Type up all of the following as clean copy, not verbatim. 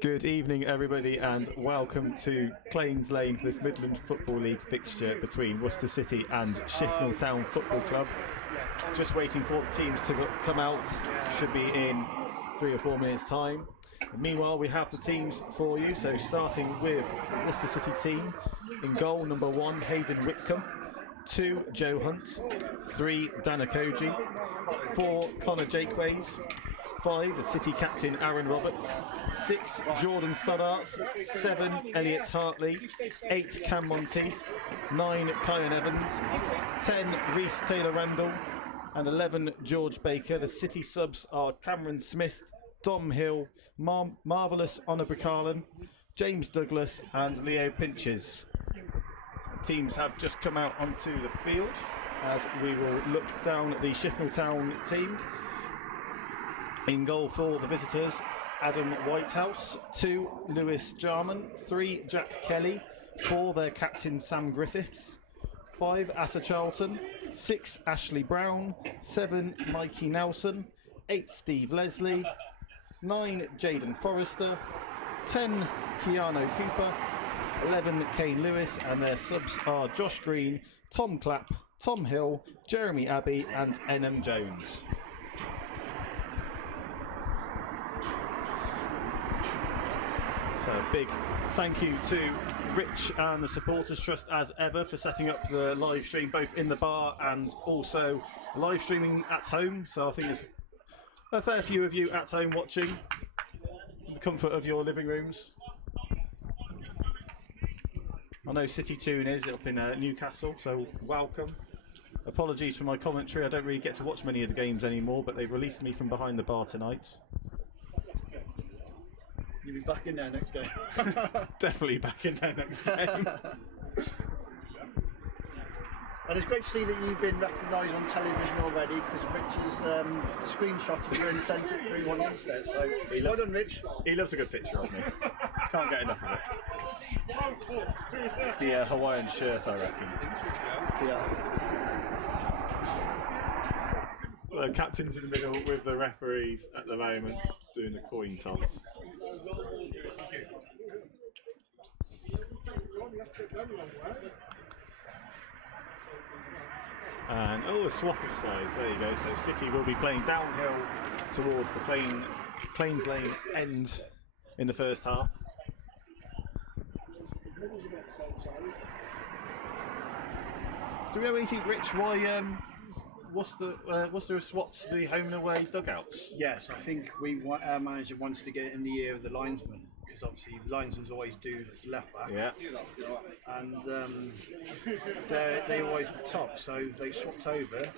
Good evening, everybody, and welcome to Claines Lane for this Midland Football League fixture between Worcester City and Shifnal Town Football Club. Just waiting for the teams to come out, should be in 3 or 4 minutes' time. Meanwhile, we have the teams for you, so starting with Worcester City team. In goal, number 1, Hayden Whitcomb. 2, Joe Hunt. 3, Dana Koji. 4, Connor Jakeways. 5, the City captain Aaron Roberts. 6, Jordan Stoddart. 7, Elliot Hartley. 8, Cam Monteith. 9, Kyan Evans. 10, Reese Taylor Randall. And 11, George Baker. The City subs are Cameron Smith, Dom Hill, Marvellous Honor Bricarlin, James Douglas and Leo Pinches. Teams have just come out onto the field as we will look down at the Shifnal Town team. In goal for the visitors, Adam Whitehouse. 2, Lewis Jarman. 3, Jack Kelly. 4, their captain Sam Griffiths. 5, Asa Charlton. 6, Ashley Brown. 7, Mikey Nelson. 8, Steve Leslie. 9, Jaden Forrester. 10, Keanu Cooper. 11, Kane Lewis, and their subs are Josh Green, Tom Clapp, Tom Hill, Jeremy Abbey and N.M. Jones. So a big thank you to Rich and the Supporters Trust as ever for setting up the live stream both in the bar and also live streaming at home. So I think there's a fair few of you at home watching in the comfort of your living rooms. I know City Tune is up in Newcastle, so welcome. Apologies for my commentary, I don't really get to watch many of the games anymore, but they've released me from behind the bar tonight. You'll be back in there next game. Definitely back in there next game. And it's great to see that you've been recognised on television already, because Rich has screenshotted you and sent it through on yesterday. So well done, Rich. He loves a good picture of me. Can't get enough of it. It's the Hawaiian shirt, I reckon. Yeah. The captain's in the middle with the referees at the moment, just doing the coin toss. And a swap of sides, there you go. So City will be playing downhill towards the Claines Lane end in the first half. Do we know anything, Rich, why Worcester have swapped the home and away dugouts? Yes, I think our manager wanted to get it in the ear of the linesman, because obviously the linesmen always do left back. Yeah. And they always at the top, so they swapped over.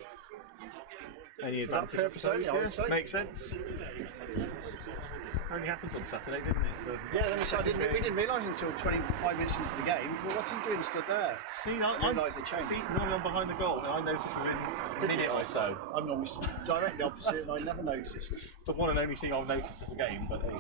Any advantage? Purpose only, I would say. Makes sense. Only happened on Saturday, didn't it? So yeah, we didn't realise until 25 minutes into the game. Well, what's he doing? Stood there. See, normally I'm behind the goal, and I noticed within a minute or so. I'm normally directly opposite, and I never noticed. It's the one and only thing I'll notice of the game, but hey.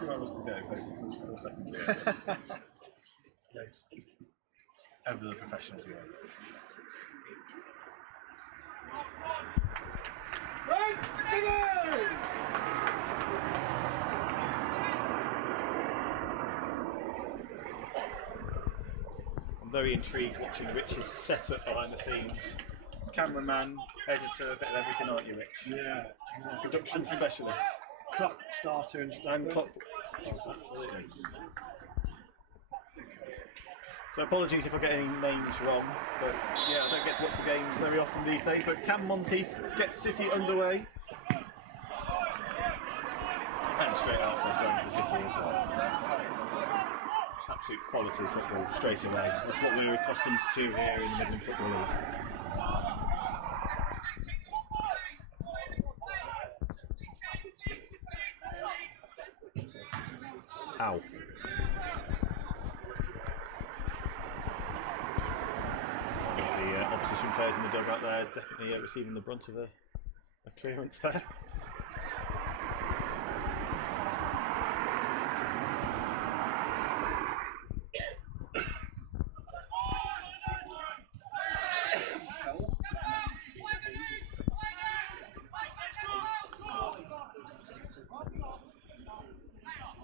Two hours to go, close to 44 seconds. Yes. Over the professionals, yeah. I'm very intrigued watching Rich's setup behind the scenes. Cameraman, editor, a bit of everything, aren't you, Rich? Yeah. Production specialist. Clock starter and clock. Absolutely. So apologies if I get any names wrong, but yeah, I don't get to watch the games very often these days. But Cam Monteith gets City underway. And straight after as well for City as well. Absolute quality football straight away. That's what we're accustomed to here in the Midland Football League. Ow. opposition players in the dugout there, definitely receiving the brunt of a clearance there.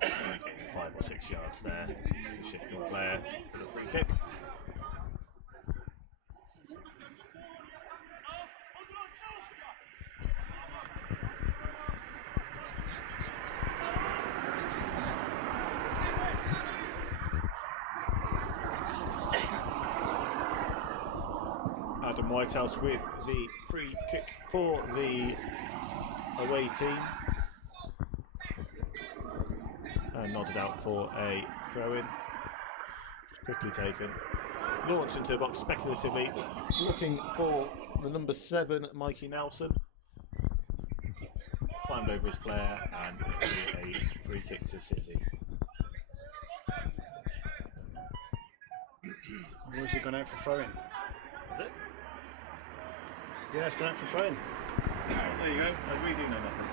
Okay, 5 or 6 yards there. Shifnal player for the free kick. Adam Whitehouse with the free kick for the away team. And nodded out for a throw-in. Quickly taken. Launched into the box speculatively. Looking for the number 7, Mikey Nelson. Climbed over his player and a free kick to City. Or has it gone out for throwing? Is it? Yeah, it's gone out for throwing. There you go. I really do know nothing.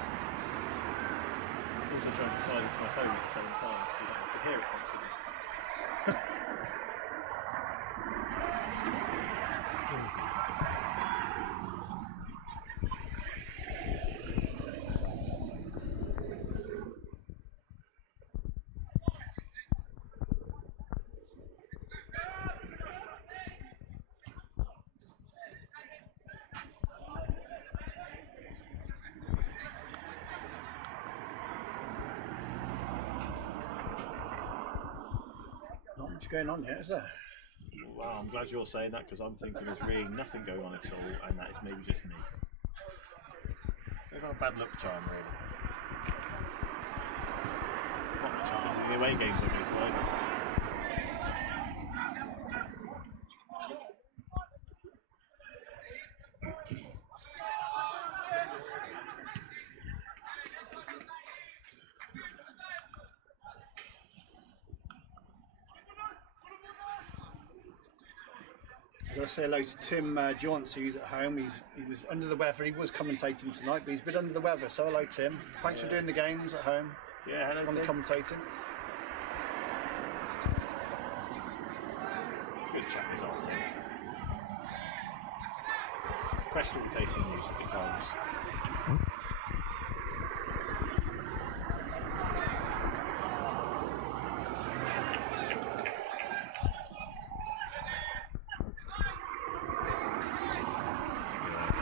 Also trying to silence my phone at the same time so you don't have to hear it constantly. Not much going on yet, is there? Well, I'm glad you're saying that because I'm thinking there's really nothing going on at all, and that is maybe just me. Maybe I'm a bad luck charm, really. Not much happens in the away games over this way. I've got to say hello to Tim Johnson, who's at home. He was under the weather. He was commentating tonight, but he's been under the weather. So hello, Tim. Thanks for doing the games at home. Yeah, hello, On the Tim. commentating. Good chat result, Tim. Questionable taste in music at times.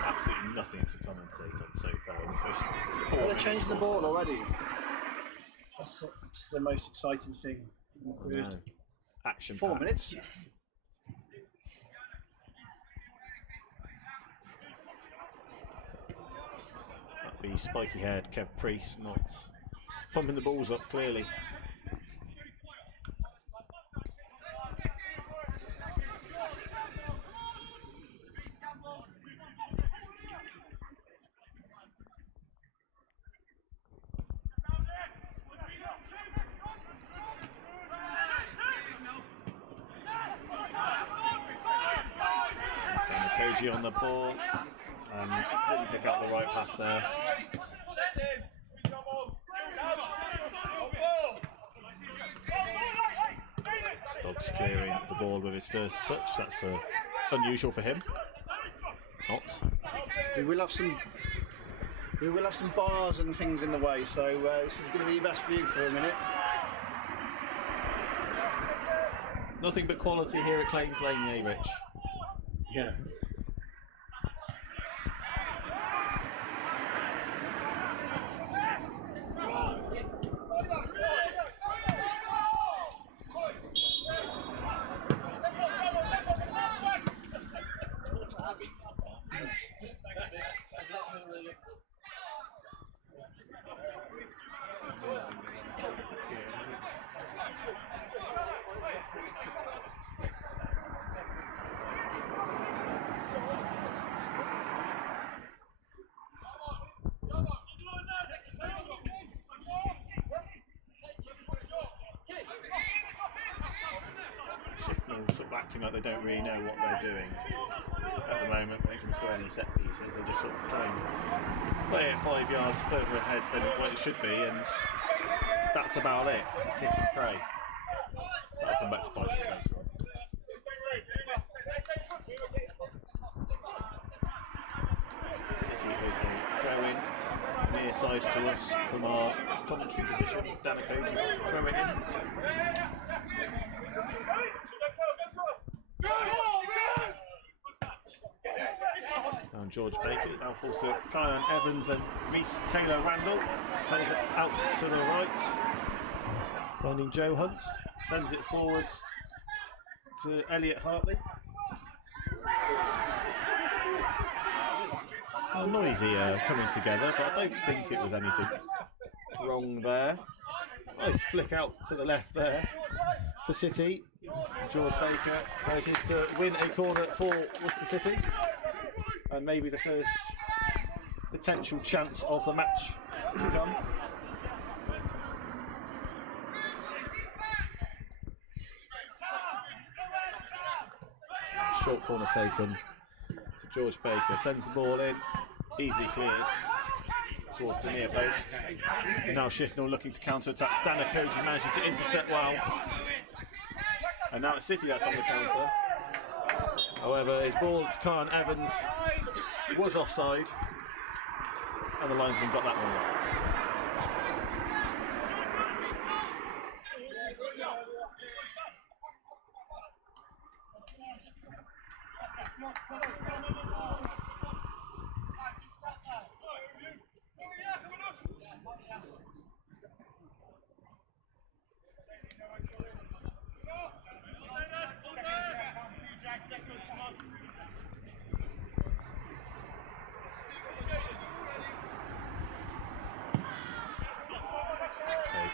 Absolutely nothing to commentate on so far in this first 4 Well, they're minutes changing the or ball so. already. That's the most exciting thing in the first Action 4 minutes. That'd be spiky haired Kev Priest not pumping the balls up clearly. Koji on the ball and didn't pick out the right pass there. Stodds clearing the ball with his first touch. That's unusual for him. Not. We will have some bars and things in the way, so this is going to be your best view for a minute. Nothing but quality here at Clayton's Lane, eh, Rich? Yeah. Shifnal sort of acting like they don't really know what they're doing at the moment when it comes to any set pieces. They just sort of try and play it 5 yards further ahead than what it should be, and that's about it. Hit and pray. I'll come back to bite us later on. City with a throw in near side to us from our commentary position. Danakoji throw it in. And George Baker now falls to Kyan Evans and Reese Taylor Randall. Plays it out to the right. Finding Joe Hunt. Sends it forwards to Elliot Hartley. Noisy coming together, but I don't think it was anything wrong there. Nice flick out to the left there for City. George Baker manages to win a corner for Worcester City, and maybe the first potential chance of the match to come. Short corner taken to George Baker, sends the ball in, easily cleared towards the near post. Now Shifnal looking to counter-attack. Danakoji manages to intercept well. And now it's City that's on the counter. However, his ball to Kyan Evans was offside, and the linesman got that one right.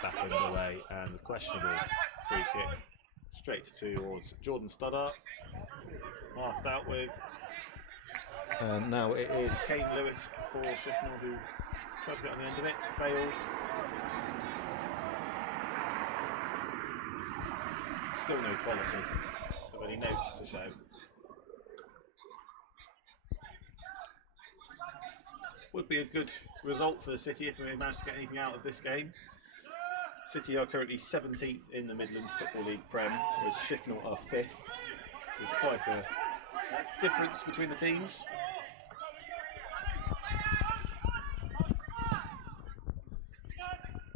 Back underway, and the questionable free kick straight towards Jordan Stoddart, halved out with. And now it is Kane Lewis for Shifnal, who tried to get on the end of it, failed. Still no quality of any notes to show. Would be a good result for the City if we managed to get anything out of this game. City are currently 17th in the Midland Football League Prem, whereas Shifnal are 5th. There's quite a difference between the teams.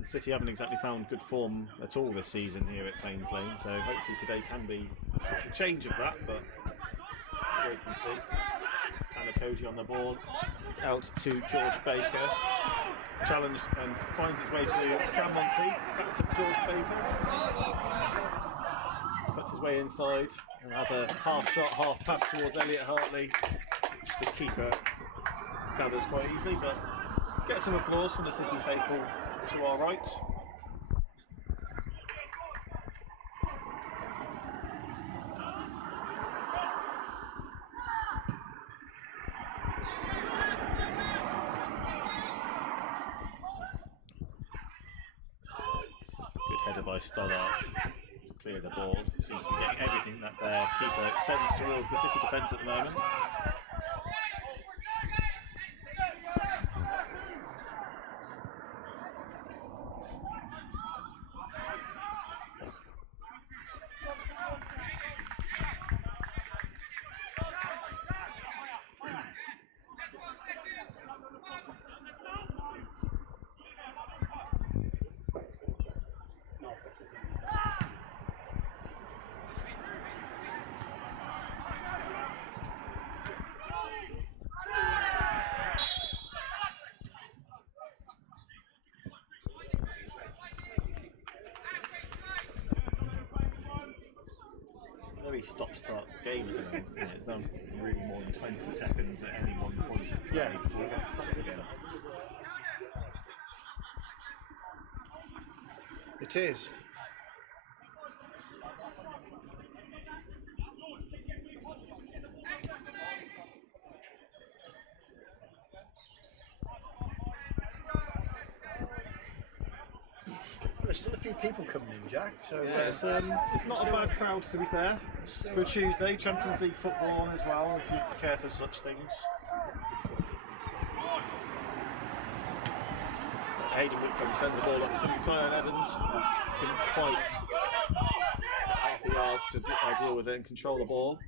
City haven't exactly found good form at all this season here at Plains Lane, so hopefully today can be a change of that, but wait and see. Danakoji on the ball, out to George Baker. Challenged and finds his way to Cam Monteith. Back to George Baker. Cuts his way inside and has a half shot, half pass towards Elliot Hartley, which the keeper gathers quite easily, but gets some applause from the City faithful to our right. Header by Stoddart to clear the ball. Seems to be getting everything that their keeper sends towards the City defence at the moment. Stop-start game at the moment, isn't it? It's not really more than 20 seconds at any one point of play before it gets stopped again. It is. there's still a few people coming in, Jack. So Yeah, it's not a bad crowd, to be fair. For a Tuesday, Champions League football on as well, if you care for such things. Hayden Whitcomb sends the ball up to Kyle Evans. Couldn't quite have the yards to deal with it and control the ball.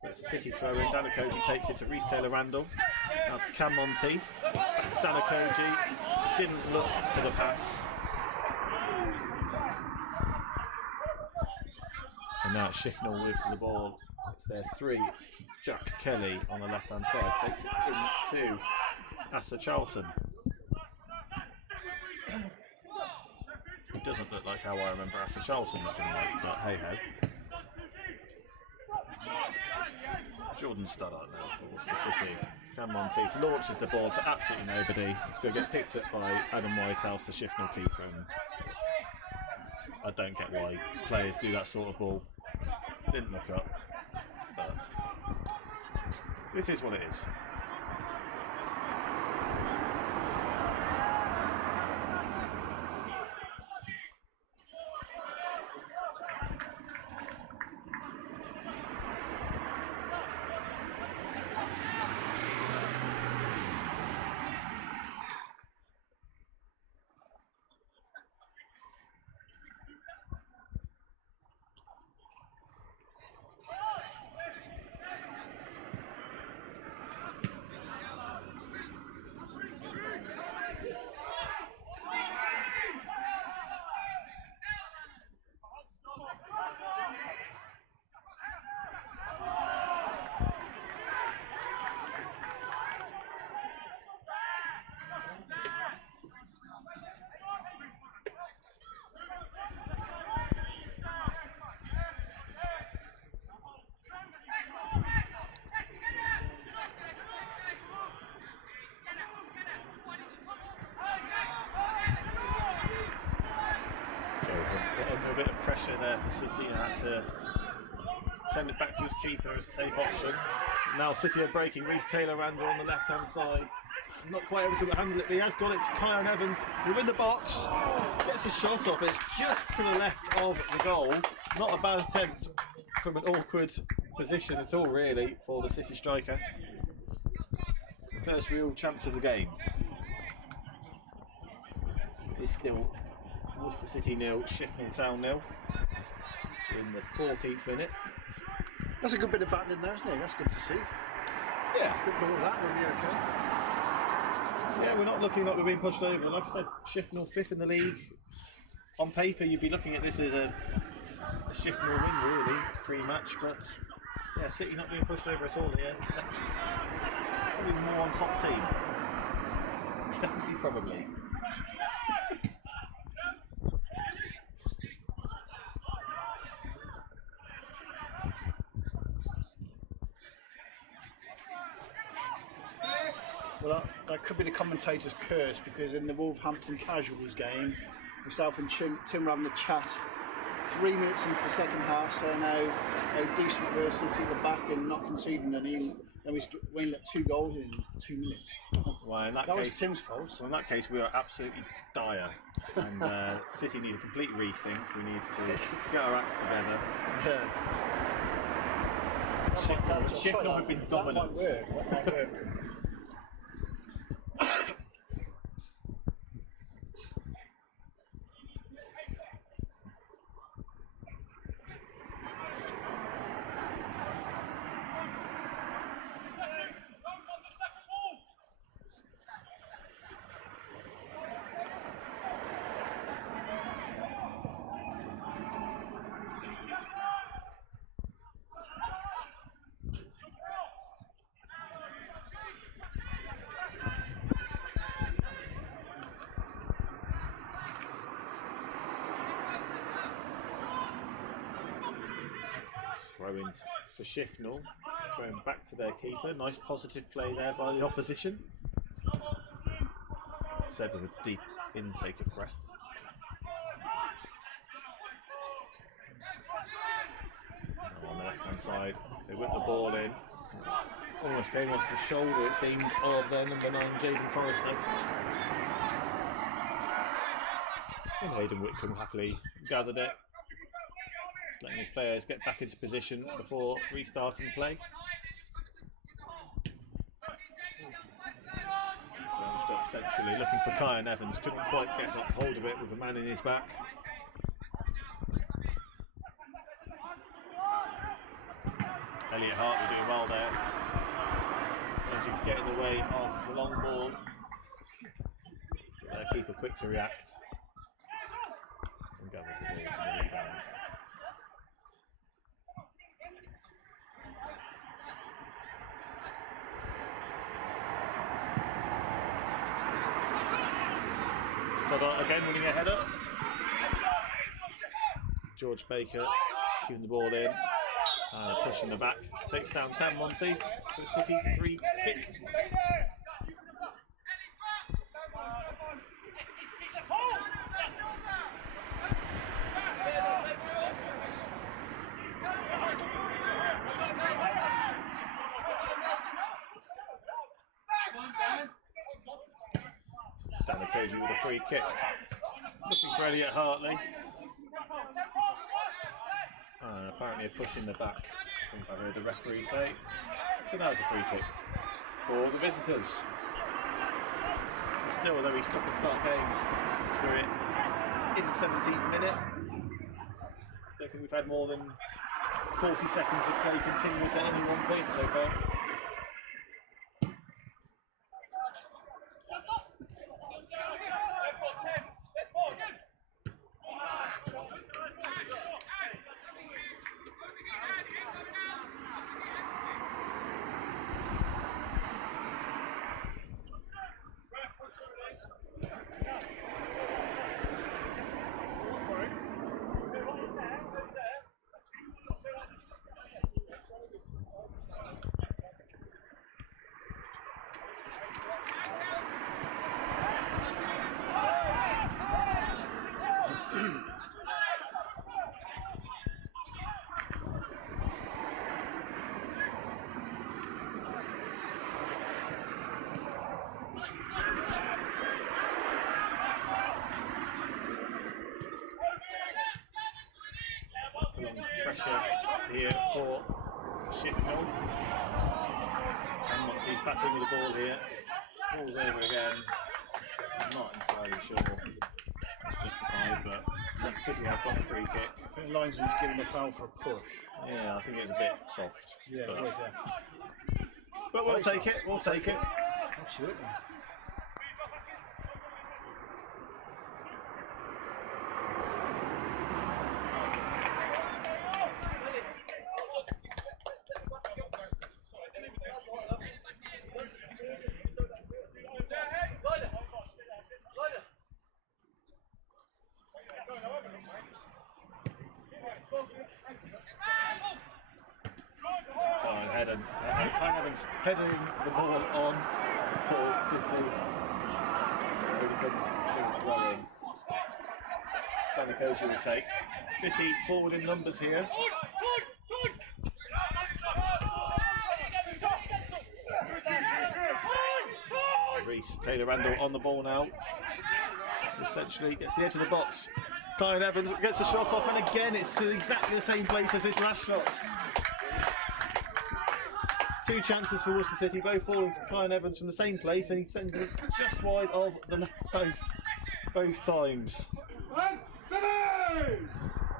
So it's a City throw in. Danakoji takes it to Reece Taylor-Randall. Now to Cam Monteith. Danakoji didn't look for the pass. And now it's Shifnal with the ball. It's their 3. Jack Kelly on the left-hand side takes it into Asa Charlton. It doesn't look like how I remember Asa Charlton looking like, but hey ho. Jordan Stoddart now for Worcester City. Cam Monteith launches the ball to absolutely nobody. It's going to get picked up by Adam Whitehouse, the Shifnal keeper. And I don't get why players do that sort of ball. Didn't look up, but it is what it is. Under a bit of pressure there for City, and had to send it back to his keeper as a safe option. Now City are breaking. Reece Taylor-Randall on the left-hand side. Not quite able to handle it, but he has got it to Kyle Evans, who in the box gets a shot off. It's just to the left of the goal. Not a bad attempt from an awkward position at all, really, for the City striker. The first real chance of the game. It's still Worcester City 0, Shifnal Town 0. So in the 14th minute. That's a good bit of battling there, isn't it? That's good to see. Yeah. Good ball, that will be okay. Yeah, we're not looking like we're being pushed over. Like I said, Shifnal 5th in the league. On paper, you'd be looking at this as a Shifnal win, really, pre-match. But yeah, City not being pushed over at all here. Probably more on top team. Definitely, probably. Well, that could be the commentator's curse, because in the Wolverhampton Casuals game, myself and Tim were having a chat 3 minutes into the second half, saying how decent we were City at the back and not conceding any, and we let 2 goals in 2 minutes. Well, in that was case, Tim's fault. So in that case, we are absolutely dire, and City need a complete rethink. We need to get our acts together. Yeah. Shifnal have been dominant. That might work. Throw in for Shifnal, thrown back to their keeper. Nice positive play there by the opposition. Said with a deep intake of breath. Now on the left hand side, they whip the ball in. Almost came off the shoulder, it seemed, of their number 9, Jaden Forrester. And Hayden Whitcomb happily gathered it. Just letting his players get back into position before restarting play. Essentially looking for Kyan Evans, couldn't quite get hold of it with a man in his back. Elliot Hartley doing well there, managing to get in the way of the long ball. Keeper quick to react and gathers the ball from the rebound. Stoddart again winning a header. George Baker keeping the ball in and pushing the back. Takes down Cam Monty for the City free kick. Dan Okoji with a free kick. Looking for Elliot Hartley. Apparently a push in the back. I think I heard the referee say. So that was a free kick for the visitors. So still a very stop and start game. We're in the 17th minute. Don't think we've had more than 40 seconds of play continuous at any one point so far. Pressure here for Shifnal. Monty battling with the ball here. Ball's over again. I'm not entirely sure it's justified, but City have got a free kick. I think Linesman's giving a foul for a push. Yeah, I think it's a bit soft. Yeah, but, it was, yeah. But we'll take it. We'll take it. Absolutely. Heading the ball on for City. Really comes to running. Dan Okoji will take. City forward in numbers here. Reece Taylor Randall on the ball now. Essentially gets the edge of the box. Kyan Evans gets a shot off, and again it's exactly the same place as his last shot. Two chances for Worcester City, both falling to Kyan Evans from the same place, and he sends it just wide of the left post both times.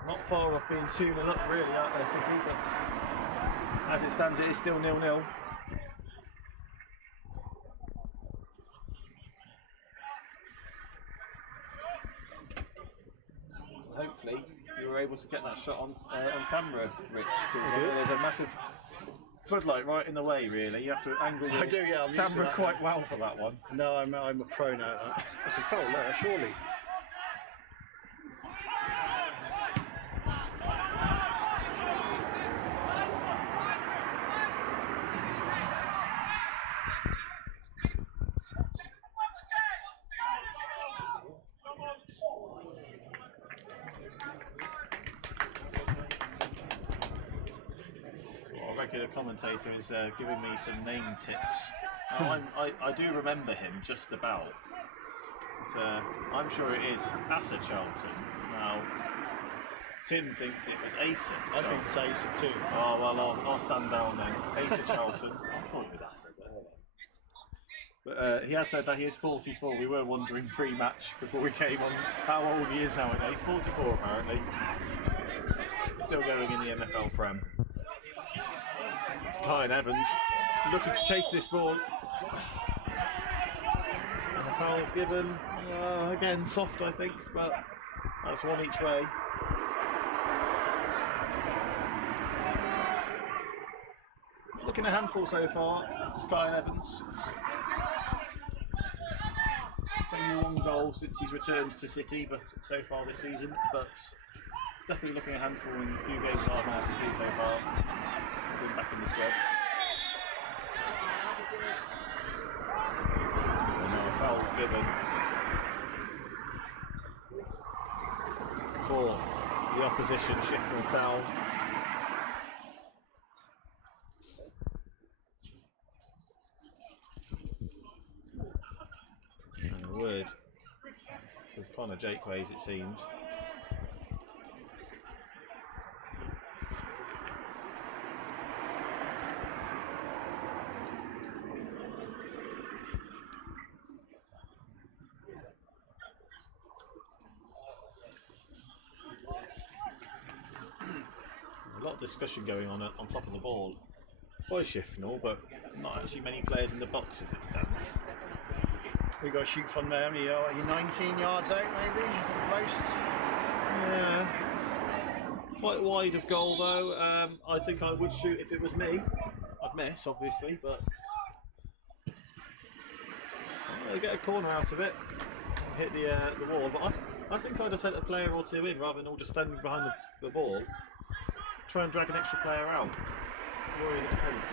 Not far off being 2-0 up really out there, City, but as it stands it is still 0-0. Hopefully you were able to get that shot on camera, Rich, because there's a massive floodlight right in the way, really. You have to angle the camera quite well for that one. No, I'm a pro now. That's a foul there, surely. Regular commentator is giving me some name tips. Now, I do remember him just about. I'm sure it is Asa Charlton. Now, Tim thinks it was Asa. I think it's Asa too. Oh, well, I'll stand down then. Asa Charlton. I thought it was Asa, but he has said that he is 44. We were wondering pre-match before we came on how old he is nowadays. 44 apparently. Still going in the NFL Prem. It's Kyan Evans looking to chase this ball. And a foul given. Again, soft I think, but that's one each way. Looking a handful so far. It's Kyan Evans. Only one goal since he's returned to City, but so far this season. But definitely looking a handful in the few games I've managed to see so far. With him back in the squad. And now a foul given for the opposition, Shifnal Town. And a word with Connor Jakeways, it seems. A lot of discussion going on top of the ball by Shifnal, but not actually many players in the box as it stands. We got to shoot from there. Are you 19 yards out, maybe? Most? Yeah, it's quite wide of goal though. I think I would shoot if it was me. I'd miss, obviously, but they get a corner out of it, hit the wall. But I think I'd have sent a player or two in rather than all just standing behind the ball. Try and drag an extra player out. Worry the defence.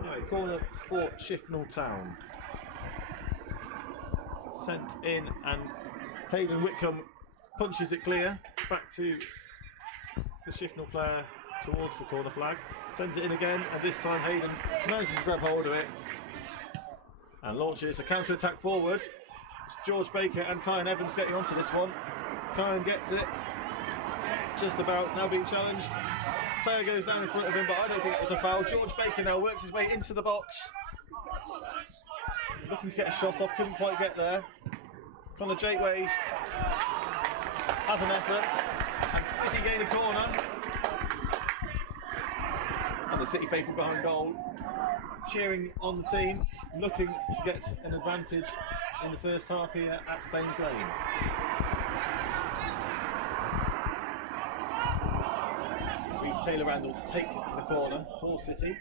Anyway, corner for Shifnal Town. Sent in and Hayden Whitcomb punches it clear. Back to the Shifnal player towards the corner flag. Sends it in again, and this time Hayden manages to grab hold of it and launches a counter-attack forward. It's George Baker and Kyan Evans getting onto this one. Kyan gets it. Just about, now being challenged. Player goes down in front of him, but I don't think it was a foul. George Baker now works his way into the box. Looking to get a shot off, couldn't quite get there. Connor Jakeways has an effort, and City gain a corner. And the City faithful behind goal, cheering on the team, looking to get an advantage in the first half here at Claims Lane. Taylor Randall to take the corner for City.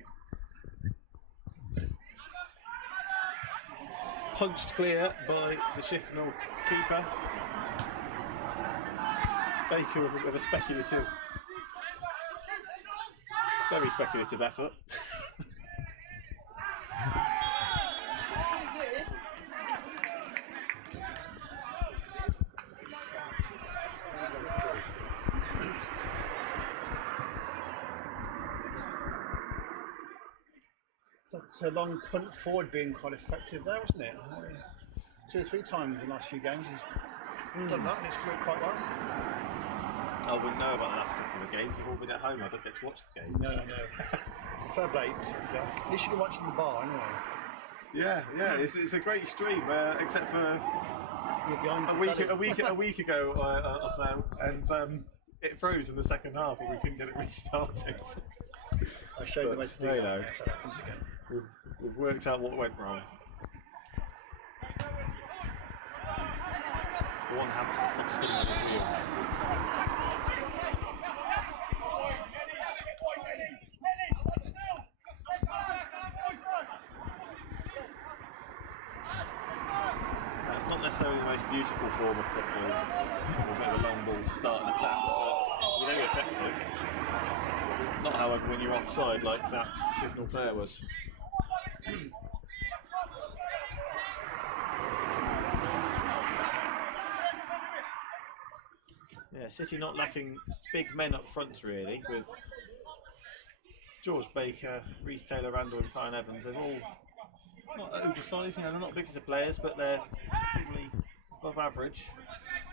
Punched clear by the Shifnal keeper. Baker with a speculative, very speculative effort. That's a long punt forward being quite effective there, wasn't it? 2 or 3 times in the last few games he's done that and it's worked quite well. I wouldn't know about the last couple of games. We've all been at home. I don't get to watch the games. No. Fair play. At least you can watch in the bar anyway. Yeah. It's a great stream, except for a week ago or so, and it froze in the second half, and we couldn't get it restarted. I showed them how to do that. If that happens again. We've worked out what went wrong. The one hamster stopped spinning on his wheel. It's not necessarily the most beautiful form of football, a bit of a long ball to start an attack, but very effective. Not, however, when you're offside like that Shifnal player was. Yeah, City not lacking big men up front really, with George Baker, Reece Taylor Randall and Kyan Evans. They've all not oversized, you know, they're not big as the players, but they're probably above average.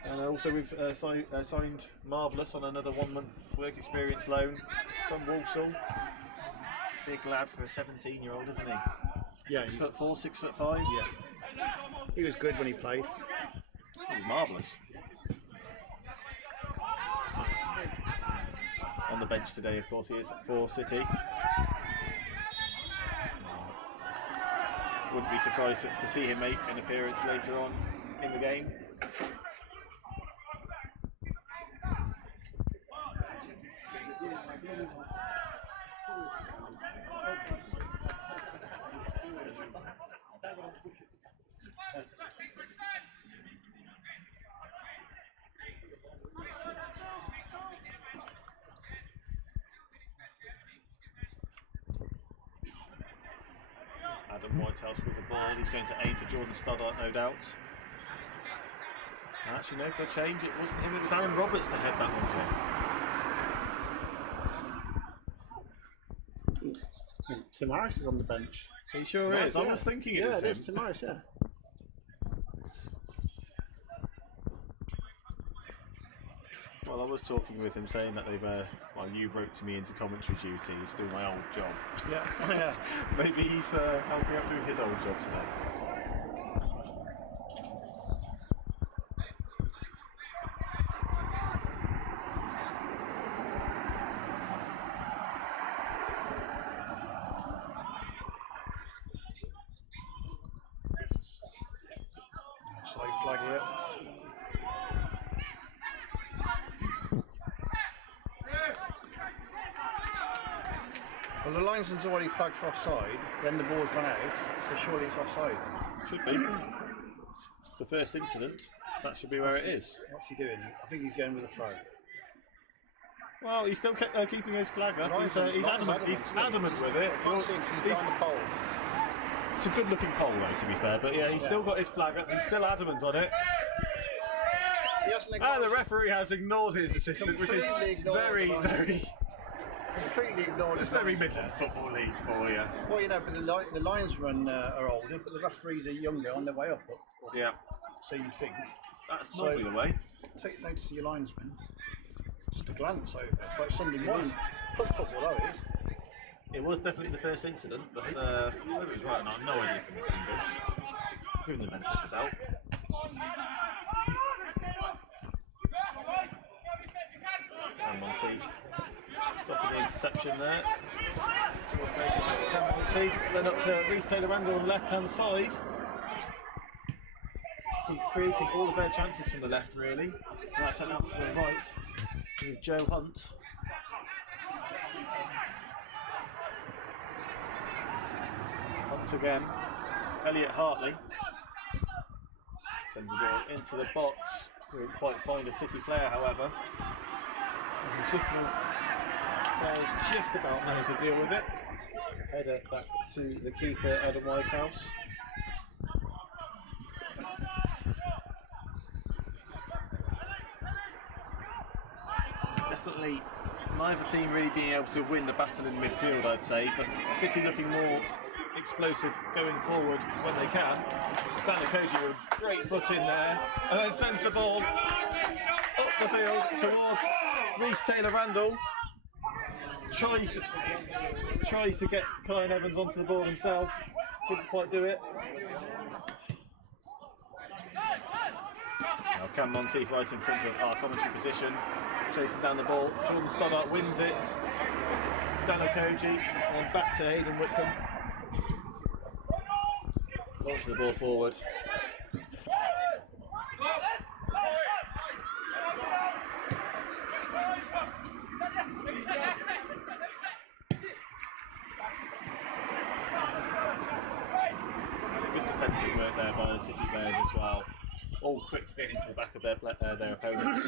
And also we've signed Marvellous on another 1 month work experience loan from Walsall. Big lad for a 17-year-old, isn't he? Yeah, 6'4", 6'5". Yeah, he was good when he played. He was marvellous. On the bench today, of course, he is for City. Wouldn't be surprised to see him make an appearance later on in the game. Adam Whitehouse with the ball. He's going to aim for Jordan Stoddart, no doubt. And actually, no, for a change, it wasn't him, it was Aaron Roberts to head that one clear. Tim Harris is on the bench. He sure is. I was thinking it was him. Yeah, it is Tim Harris, yeah. Well, I was talking with him saying that they've, well, you've roped me into commentary duties doing my old job. Yeah, yeah. Maybe he's helping out doing his old job today. Side flag here. Well, the linesman's already flagged for offside, then the ball's gone out, so surely it's offside. Should be. It's the first incident. That should be where it is. What's he doing? I think he's going with a throw. Well, he's still keeping his flag up. He's adamant. He's adamant with it. I can't see him 'cause he's behind the pole. It's a good-looking pole, though, to be fair. But yeah, he's still got his flag up. He's still adamant on it. And the referee has ignored his assistant, which is very. Completely ignored. It's very Midland Football League for you. Well, you know, but the linesmen are older, but the referees are younger on their way up. Yeah. So you'd think. That's normally the way. Take notice of your linesman. Just a glance over. It's like Sunday morning. Club football, though, it is. It was definitely the first incident, but whether it was right or not, no idea from this angle. Given the benefit of the doubt. And Monteith stopping the interception there. Then up to Reece Taylor-Randall on the left-hand side. So creating all of their chances from the left, really. And that's sent out to the right with Joe Hunt. Hunt again. It's Elliot Hartley. Sends the ball into the box. Couldn't quite find a City player, however. And the Shifnal players just about managed to deal with it. Header back to the keeper, Adam Whitehouse. Definitely neither team really being able to win the battle in midfield, I'd say, but City looking more explosive going forward when they can. Dan Okoji with a great foot in there, and then sends the ball up the field towards Reece Taylor-Randall. Tries to get Kyan Evans onto the ball himself, couldn't quite do it. Now Cam Monteith right in front of our commentary position, chasing down the ball. Jordan Stoddart wins it. It's Dan Okoji, and then back to Hayden Whitcomb. Launching the ball forward. Good defensive work there by the City players as well. All quick to get into the back of their opponents,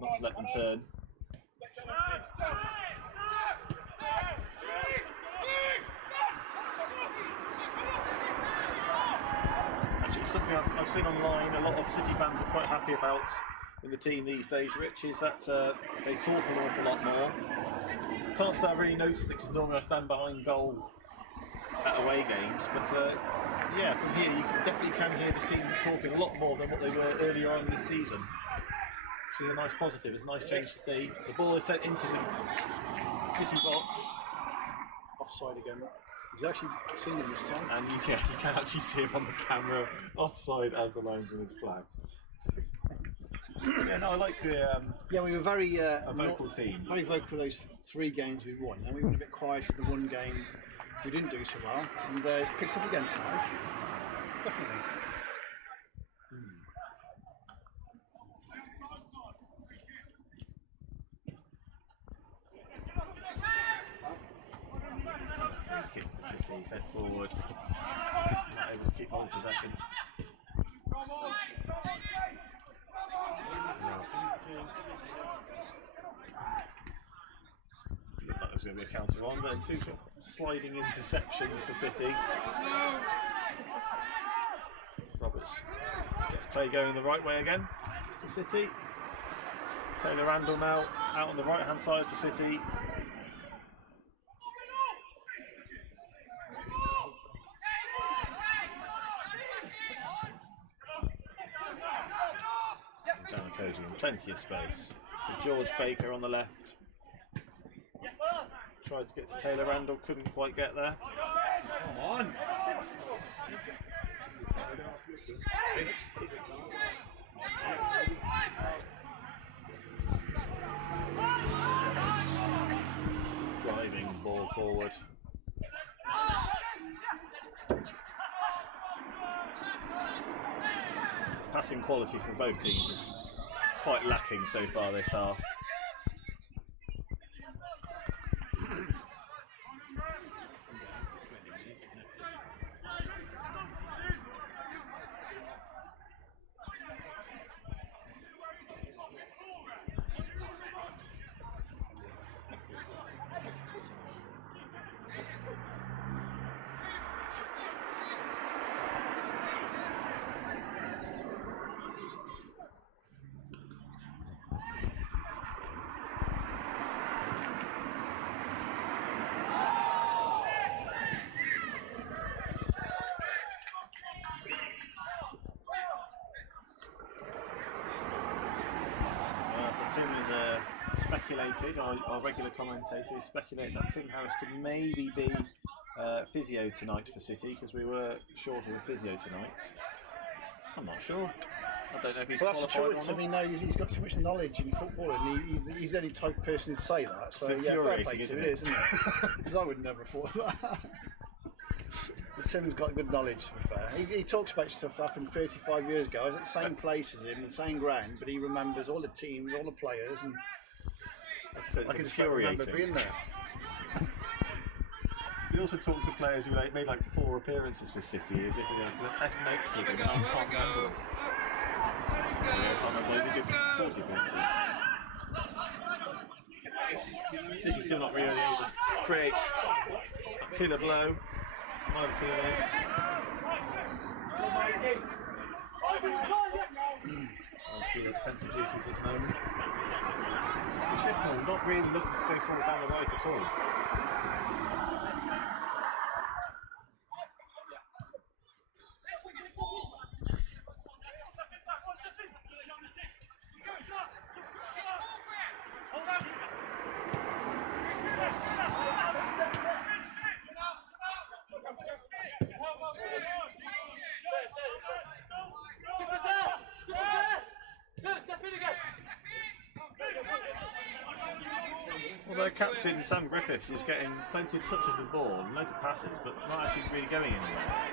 not to let them turn. Actually, it's something I've seen online. A lot of City fans are quite happy about in the team these days, Rich, is that they talk an awful lot more. Can't say I've really noticed it because normally I stand behind goal at away games, but yeah, from here you definitely can hear the team talking a lot more than what they were earlier on this season. Which is a nice positive. It's a nice change to see. The ball is sent into the City box. Offside again. He's actually seen him this time. And you can actually see him on the camera offside as the linesman is flagged. Yeah, no, I like the yeah, we were very vocal team. Very vocal for those 3 games we won, and we went a bit quiet in the 1 game we didn't do so well, and it's picked up again tonight. Definitely. Kick the City, fed forward. Not able to keep hold of possession. Looked like there was going to be a counter on, but 2 sort of sliding interceptions for City. Roberts gets play going the right way again for City. Taylor Randall now out on the right hand side for City. Plenty of space for George Baker on the left. Tried to get to Taylor Randall, couldn't quite get there. Come on! Driving ball forward. Passing quality from both teams is quite lacking so far this half. Tim has speculated, our regular commentator has speculated that Tim Harris could maybe be physio tonight for City, because we were short of a physio tonight. I'm not sure. I don't know if he's well, that's qualified the choice. I mean, he's got too much knowledge in football, and he's the only type of person to say that. So it's yeah, infuriating, fair play to isn't it, isn't it? Because I would never have thought of that. Tim's got good knowledge, to be fair. He talks about stuff that happened 35 years ago. I was at the same place as him, the same ground, but he remembers all the teams, all the players, and so it's I can just remember being there. He also talks to players who made like 4 appearances for City, as if the best mates with them, and I can't remember them. I can't remember whether he did 40 appearances. City's still not really able to create a killer blow. Neither team is. Obviously the defensive duties at the moment. Shifnal not really looking to go forward down the right at all. Although captain Sam Griffiths is getting plenty of touches with the ball, loads of passes, but not actually really going anywhere.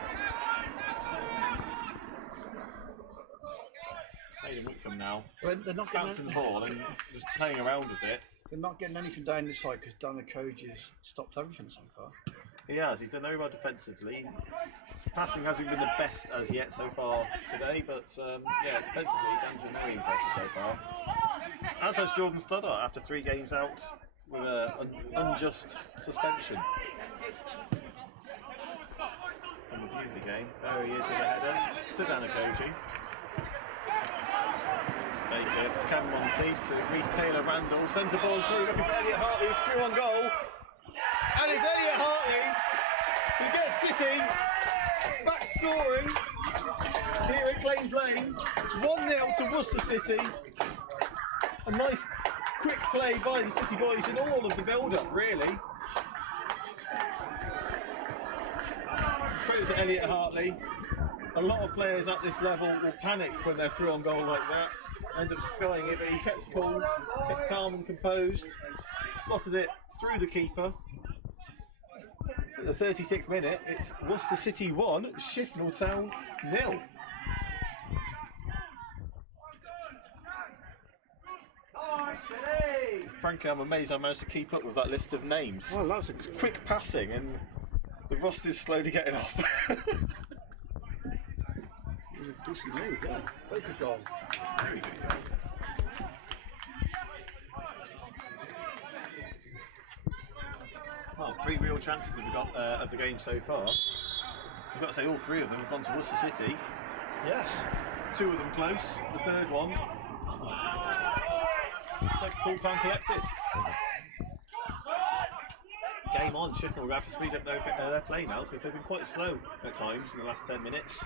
Hayden Whitcomb now, they're not bouncing the ball and just playing around with it. They're not getting anything down this side because Dan the coach has stopped everything so far. He has, he's done very well defensively. His passing hasn't been the best as yet so far today, but yeah, defensively Dan's been very impressive so far. As has Jordan Stoddart after 3 games out with an unjust suspension. On the game, there he is with a header to Danakoji. Baker, Cam Monteith to Reece Taylor Randall, centre ball through, looking for Elliot Hartley, who's through on goal. And it's Elliot Hartley who gets City back scoring here at Claines Lane. It's 1-0 to Worcester City. A nice quick play by the City boys in all of the build-up, really. Credit to Elliot Hartley. A lot of players at this level will panic when they're through on goal like that. End up skying it, but he kept cool, kept calm and composed. Slotted it through the keeper. So at the 36th minute, it's Worcester City 1, Shifnal Town 0. Frankly, I'm amazed I managed to keep up with that list of names. Well, that was a Quick passing, and the roster's slowly getting off. decent move, yeah. Very good goal. Well, 3 real chances that we've got of the game so far. We've got to say all 3 of them have gone to Worcester City. Yes. 2 of them close, the 3rd one. It's like full time collected. Game on, Shifnal will have to speed up their play now because they've been quite slow at times in the last 10 minutes.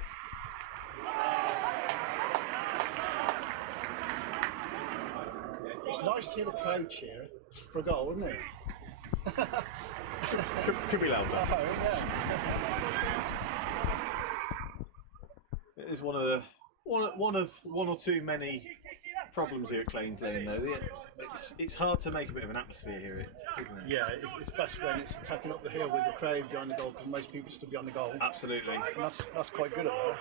It's nice to hear the crowd cheer for a goal, isn't it? could be louder. Oh, yeah. It is one or two many problems here at Claines Lane, though. It's hard to make a bit of an atmosphere here, isn't it? Yeah, it's best when it's attacking up the hill with the crowd behind the goal because most people stood behind the goal. Absolutely. And that's quite good of her.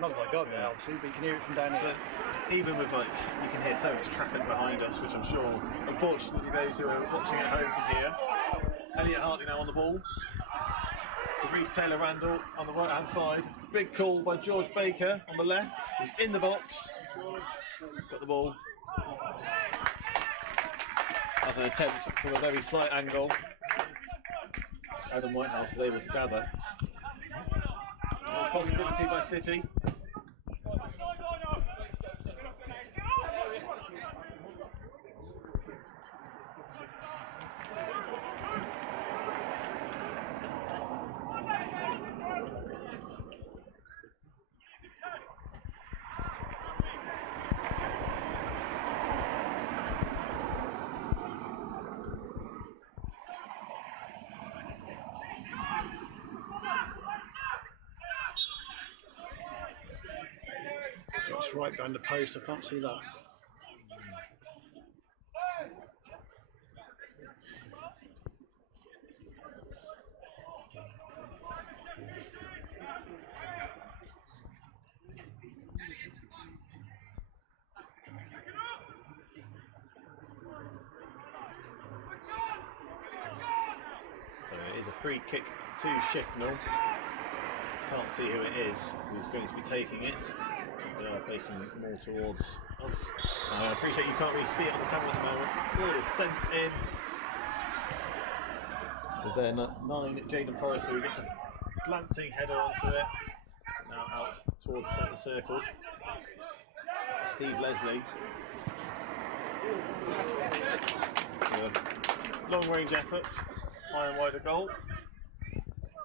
Not as I got there, obviously, but you can hear it from down here. But even with you can hear so much traffic behind us, which I'm sure, unfortunately, those who are watching at home can hear. Elliot Hartley now on the ball. So Reece Taylor-Randall on the right-hand side. Big call by George Baker on the left. He's in the box. Got the ball. That's an attempt from a very slight angle. Adam Whitehouse is able to gather. Positivity by City. It's right behind the post, I can't see that. So it is a free kick to Shifnal. Can't see who it is who's going to be taking it. They are facing more towards us. I appreciate you can't really see it on the camera at the moment. Ball is sent in. There's there 9, Jaden Forrester, who gets a glancing header onto it. Now out towards the centre circle. Steve Leslie. Long range effort. High and wider goal.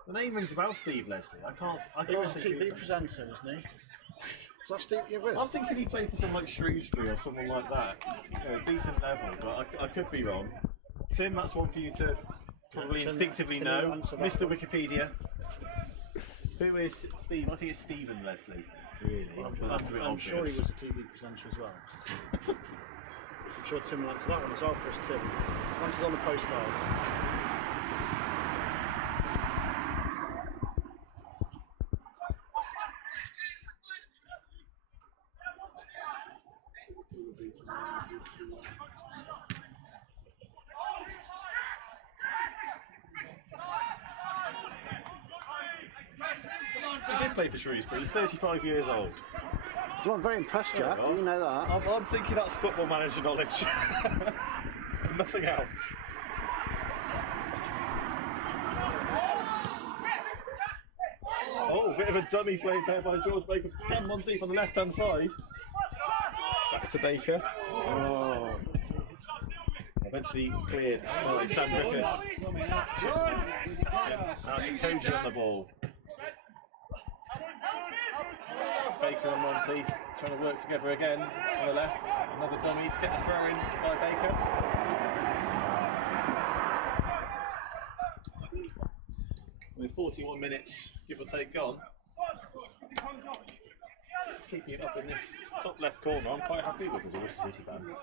The name rings about Steve Leslie. I can't He was a think TV who- presenter, wasn't he? Is that Steve you're with? I'm thinking he played for someone like Shrewsbury or someone like that. Decent level, but I could be wrong. Tim, that's one for you to probably Tim, instinctively can you know. answer that? Mr. Wikipedia. Who is Steve? I think it's Stephen Leslie. Really? That's a bit I'm obvious. sure he was a TV presenter as well. I'm sure Tim will answer that one as well for us, Tim. Answers on the postcard. He did play for Shrewsbury. He's 35 years old. Well, I'm very impressed, Jack. You know that. I'm thinking that's football manager knowledge. Nothing else. Oh, bit of a dummy play there by George Baker. Cam Monteith on the left-hand side. Back to Baker. Oh. Eventually cleared by Sam Griffiths. Now it's Koji on the ball. Baker and Monteith trying to work together again on the left. Another dummy to get the throw in by Baker. With 41 minutes, give or take, gone. Keeping it up in this top left corner, I'm quite happy with as a Worcester City fan.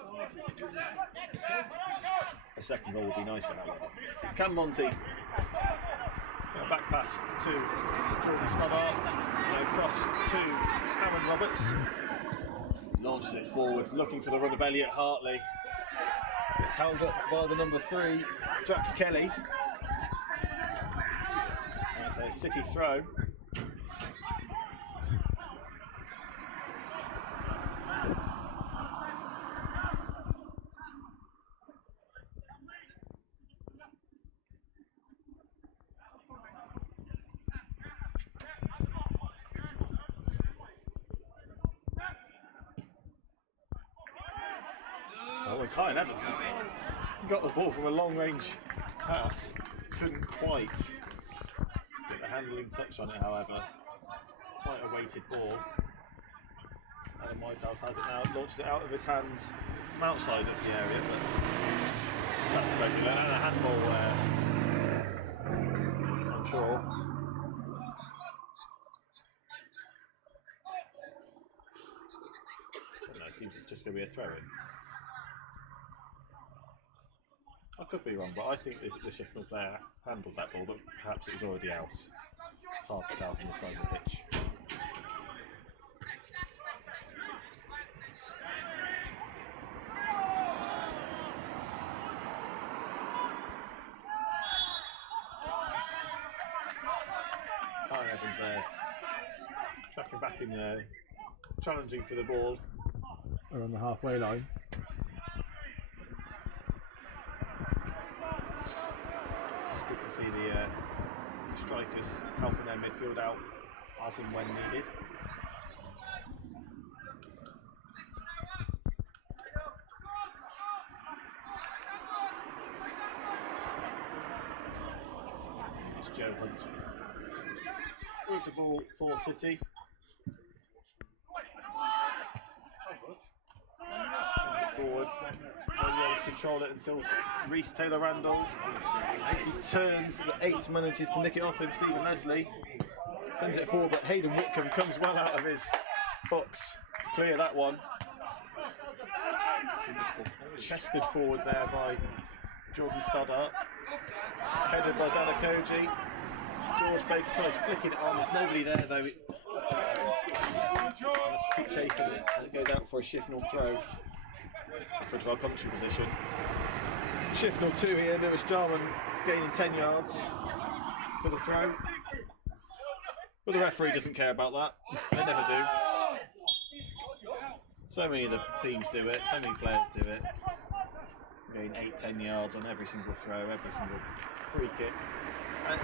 A second goal would be nicer, however. Can Monteith. A back pass to Jordan Stoddart. Across to Aaron Roberts. Launches it forward, looking for the run of Elliot Hartley. Gets held up by the number 3, Jack Kelly. That's a City throw. Oh, Kyle Evans got the ball from a long range pass. Couldn't quite get the handling touch on it, however. Quite a weighted ball. Adam Whitehouse has it now, launched it out of his hands from outside of the area, but that's regular. And a handball there, I'm sure. No, it seems it's just going to be a throw-in. I could be wrong, but I think the Shifnal player handled that ball, but perhaps it was already out. It's hard to tell from the side of the pitch. Kyle Evans there, tracking back in there, challenging for the ball around the halfway line. Good to see the strikers helping their midfield out as and when needed. It's Joe Hunt with the ball for City. Forward. Control it until Reece Taylor-Randall. As he turns, the 8 manages to nick it off him. Stephen Leslie sends it forward, but Hayden Whitcomb comes well out of his box to clear that one. Chested forward there by Jordan Stoddart. Headed by Danakoji. George Baker tries flicking it on. There's nobody there though. Let's keep chasing it and it goes out for a Shifnal throw. In front of our commentary position. Shifnal 2 here, Lewis Jarman gaining 10 yards for the throw. But the referee doesn't care about that. They never do. So many of the teams do it, so many players do it. Gain 8-10 yards on every single throw, every single free kick. And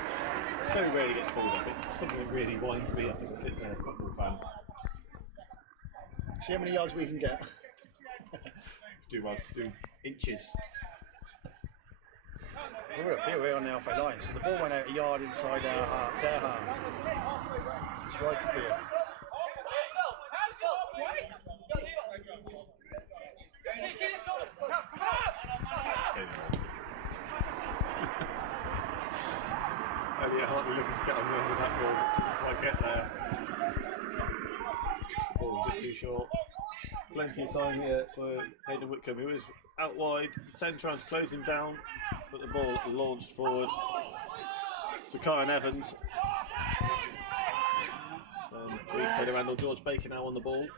so rarely gets called up. It's something that really winds me up as a football fan. See how many yards we can get. Do inches. We're up here, we're on the halfway line, so the ball went out a yard inside their half. It's right up here. Elliot Hartley looking to get on the end of that ball, couldn't quite get there. Ball was a bit too short. Plenty of time here for Hayden Whitcomb, who was out wide, 10 trying to close him down, but the ball launched forward to Kyle Evans. Reece Taylor-Randall, George Baker now on the ball.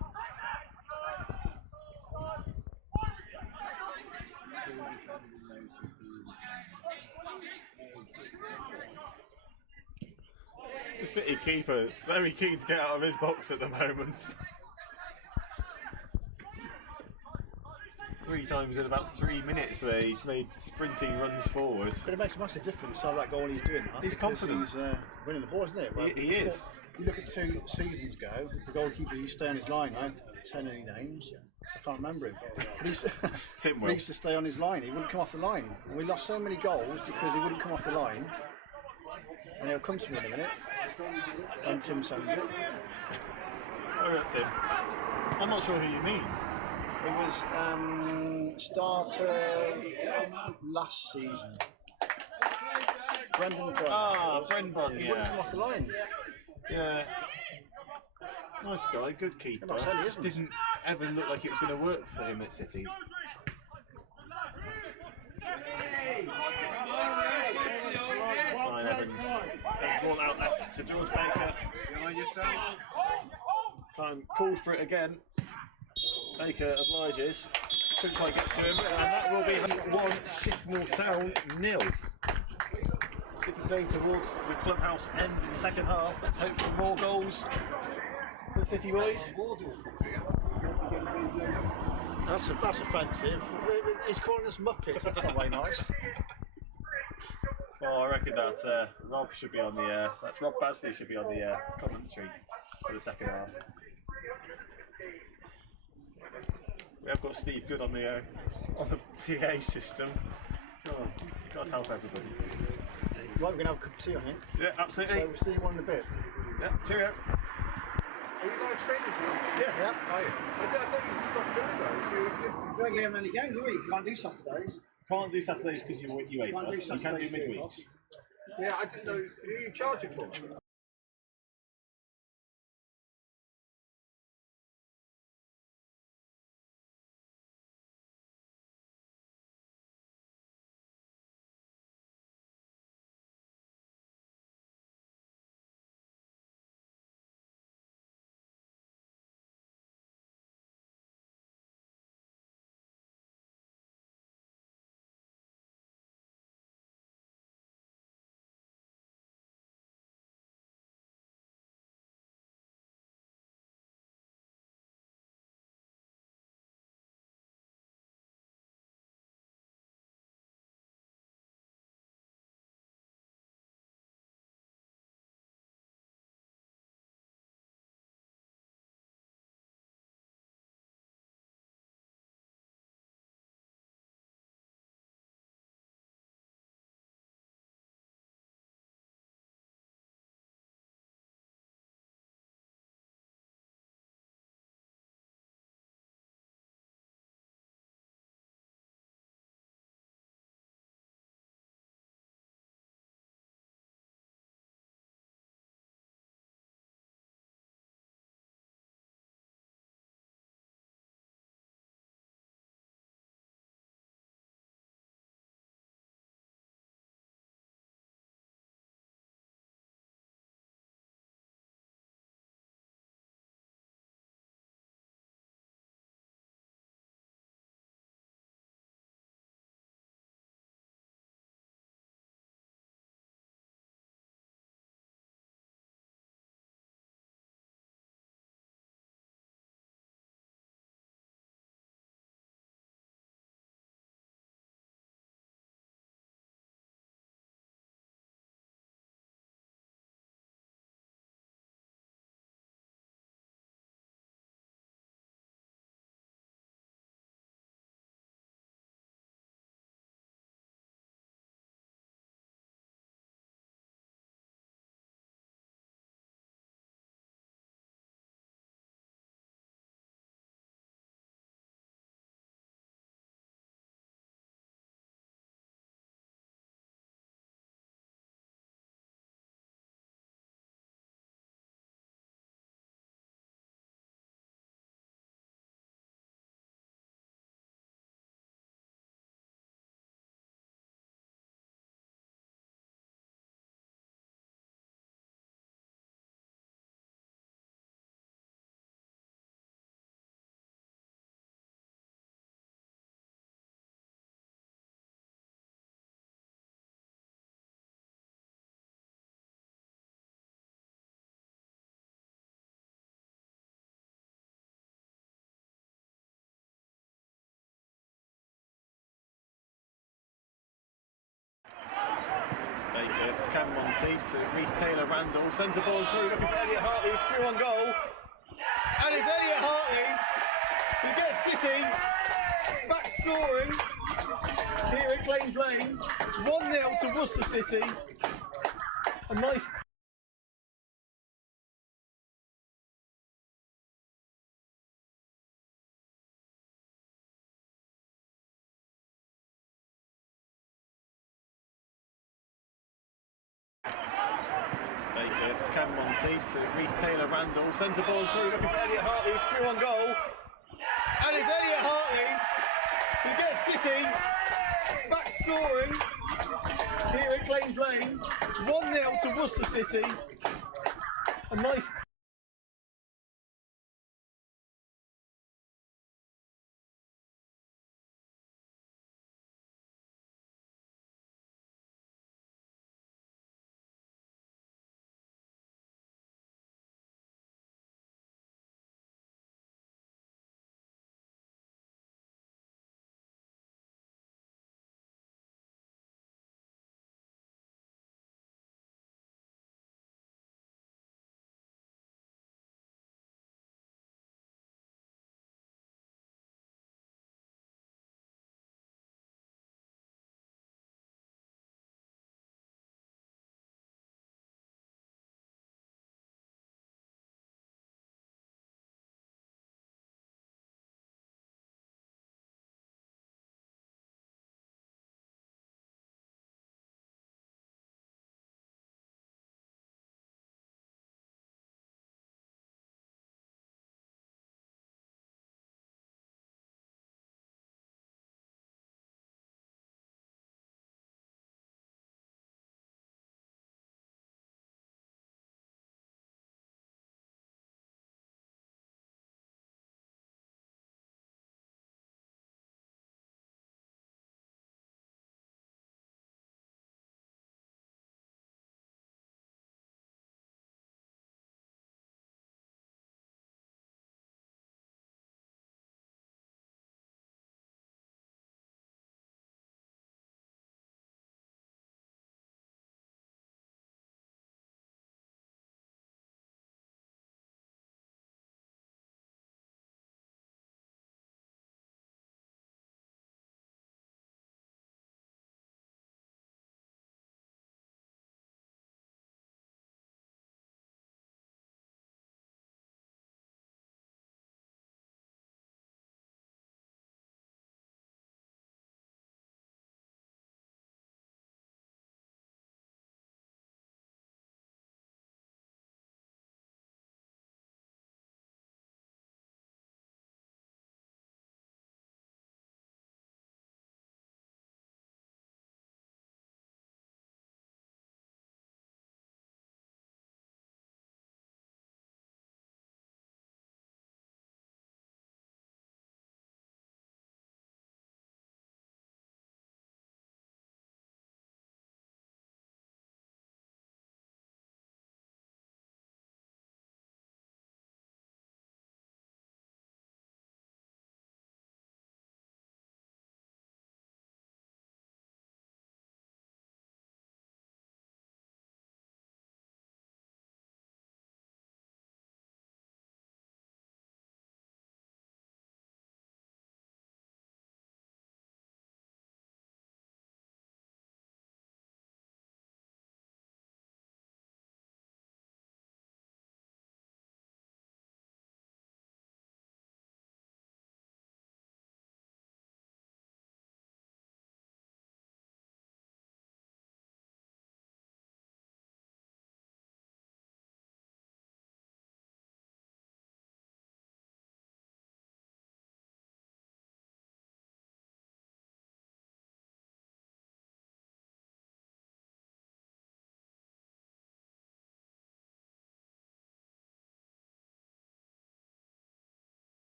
The City keeper, very keen to get out of his box at the moment. 3 times in about 3 minutes where he's made sprinting runs forward. But it makes a massive difference how that goal he's doing that. He's confident. He's winning the ball, isn't it? Well, he is. You look at 2 seasons ago, the goalkeeper used to stay on his line. I don't say any names, I can't remember him. But he used to stay on his line, he wouldn't come off the line. And we lost so many goals because he wouldn't come off the line. And he'll come to me in a minute when Tim sends it. Oh, Hurry up, Tim. I'm not sure who you mean. It was start of last season. Brendan Bunn. Ah, Brendan, He wouldn't come yeah. off the line. Yeah. Nice guy, good keeper. Not silly, Just isn't it? didn't ever look like it was going to work for him at City. Ryan Evans. Takes one out left to George Baker. Behind yourself. Called for it again. Baker obliges. Couldn't quite get to him, and that will be 1, Shifnal Town 0. City playing towards the clubhouse end in the second half. Let's hope for more goals for the City boys. That's offensive. He's calling us Muppets. That's not very nice. Oh, I reckon that Rob should be on the. That's Rob Basley should be on the commentary for the second half. We have got Steve Good on the PA system. Oh, God help everybody. Right, we're going to have a cup of tea, I think. Yeah, absolutely. So we'll see you on in a bit. Yeah, cheerio. Are you live streaming tonight? Yeah. Are you? I thought you'd stop doing those. You don't get him any game, do we? You can't do Saturdays. Can't do Saturdays because you UEFA. Can't do You can do Saturdays for midweeks. Yeah, I didn't know. Who are you charging for? Baker, Cam Monteith to Reece Taylor Randall, sends the ball through, looking for Elliot Hartley, who's through on goal. And it's Elliot Hartley who gets City back scoring here at Claims Lane. It's 1-0 to Worcester City. A nice Ken Monty to Reece Taylor-Randall. Centre ball through, looking for Elliot Hartley, who's through on goal. And it's Elliot Hartley who gets City back scoring here at Claines Lane. It's 1-0 to Worcester City. A nice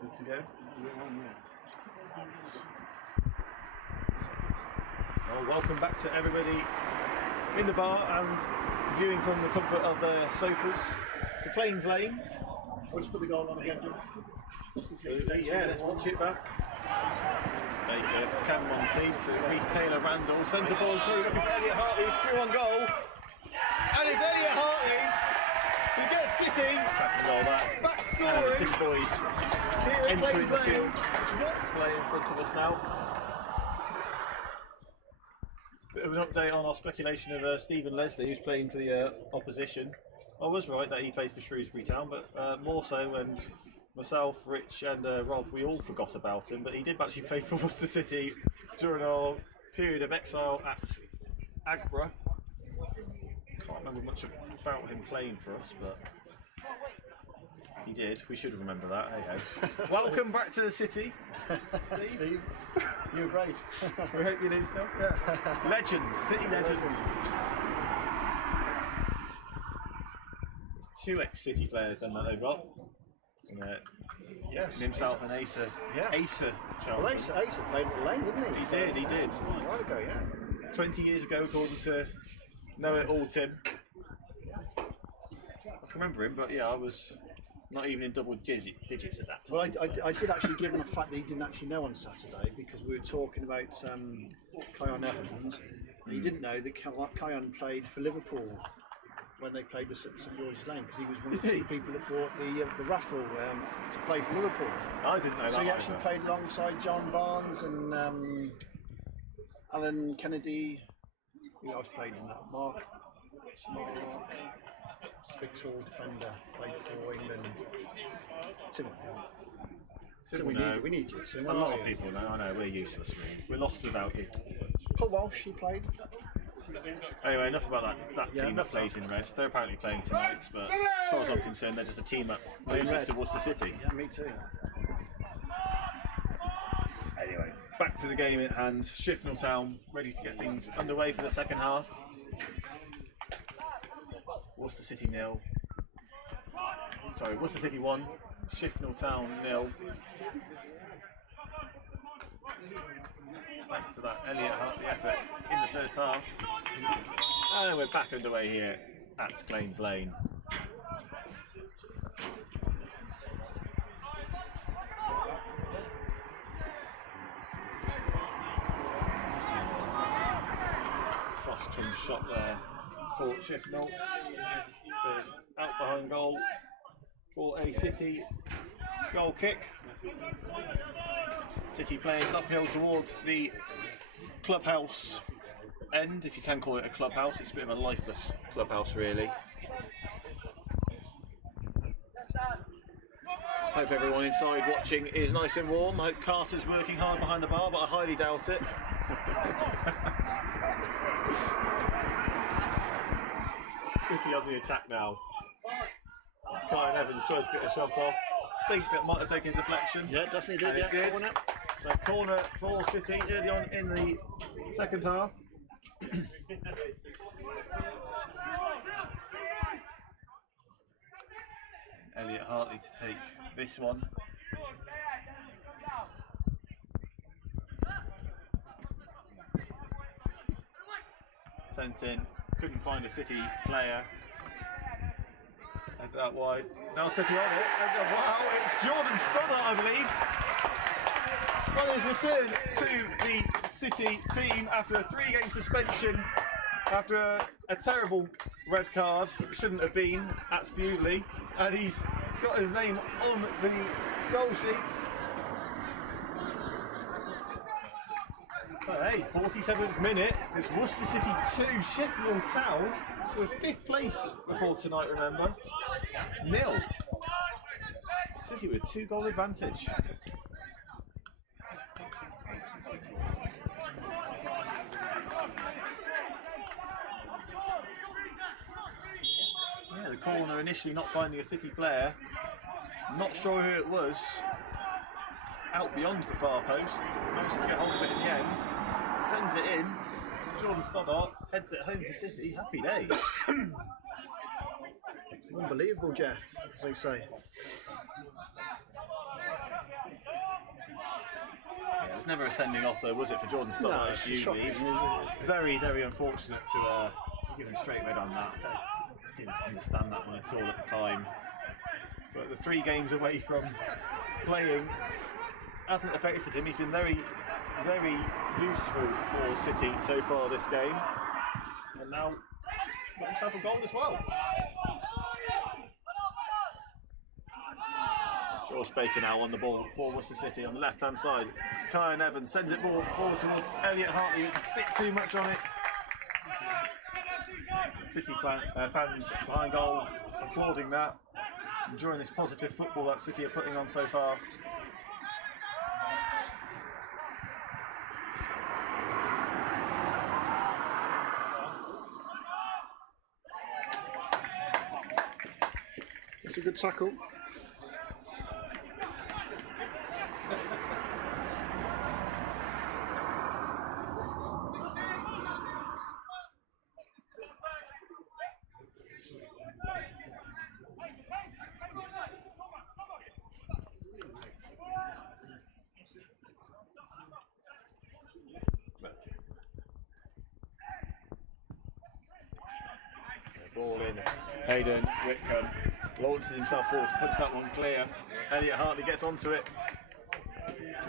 Good to go. Well, welcome back to everybody in the bar and viewing from the comfort of their sofas to Claines Lane. We'll just put the goal on again, John. Yeah, let's watch it back. Baker, Cameron to Reece Taylor Randall, centre ball through, looking for Elliot Hartley, he's through on goal. And it's Elliot Hartley who gets City back scoring. The City boys entering the field, play in front of us now. Bit of an update on our speculation of Stephen Leslie, who's playing for the opposition. I was right that he plays for Shrewsbury Town, but more so, and myself, Rich and Rob, we all forgot about him, but he did actually play for Worcester City during our period of exile at Agbra. Can't remember much about him playing for us, but he did. We should remember that. Hey ho. Welcome back to the city, Steve. You were great. We hope you do still. Yeah. Legend, City legend. It's 2 ex-City players then that they've got. Yes. Himself and Asa. Yeah. Asa. Well, Asa played at the Lane, didn't he? He did. A while ago, yeah. 20 years ago, according to Know It All Tim. I can remember him, but yeah, I was not even in double digits at that time. Well, I did actually give him the fact that he didn't actually know on Saturday, because we were talking about Kion Evans. And he didn't know that Kion played for Liverpool when they played the St George's Lane, because he was one of the 2 people that bought the raffle to play for Liverpool. I didn't know that. So he actually played alongside John Barnes and Alan Kennedy. Who else played in that? Mark, big tall defender, played for England. Tim, we need you. Tim, a lot of people know. I know we're useless. We're lost without you. Paul Walsh, he played. Anyway, enough about that team that plays in red. They're apparently playing tonight, but as far as I'm concerned, they're just a team that loses to Worcester City. Yeah, me too. Anyway, back to the game at hand. Shifnal Town ready to get things underway for the second half. Worcester City 0. Sorry, Worcester City 1. Shifnal Town 0. Thanks to that Elliot Hartley effort in the first half. And we're back underway here at Claines Lane. Cross come shot there for Shifnal. There's out behind goal for a City goal kick. City playing uphill towards the clubhouse end, if you can call it a clubhouse. It's a bit of a lifeless clubhouse, really. Hope everyone inside watching is nice and warm. I hope Carter's working hard behind the bar, but I highly doubt it. City on the attack now. Kion Evans tries to get a shot off. I think that might have taken a deflection. Yeah, definitely did. And Yeah, it did. corner. So corner for City early on in the second half. Elliot Hartley to take this one. Sent in, couldn't find a City player. Head that wide. Now City on it. And, wow, it's Jordan Stoddart, I believe. On his return to the City team after a 3-game suspension, after a terrible red card, it shouldn't have been at Bewley, and he's got his name on the goal sheet. Well, hey, 47th minute, it's Worcester City 2, Shifnal Town, with 5th place before tonight, remember, 0. City with 2-goal advantage. Yeah, the corner initially not finding a City player. Not sure who it was. Out beyond the far post. Managed to get hold of it in the end. Sends it in to Jordan Stoddart. Heads it home for City. Happy days. Unbelievable, Jeff, as they say. never a sending off though, was it, for Jordan No, Stoddart? it's Usually, shocking, isn't it? very, very unfortunate to give him straight red on that. I didn't understand that one at all at the time. But the 3 games away from playing hasn't affected him. He's been very, very useful for City so far this game, and now got himself a goal as well. George Baker now on the ball for Worcester City on the left-hand side. It's Kyan Evans, sends it forward towards Elliot Hartley. It's a bit too much on it. City fans behind goal applauding that, enjoying this positive football that City are putting on so far. It's a good tackle. Ball in. Hayden Whitcomb launches himself forward, puts that one clear. Elliot Hartley gets onto it.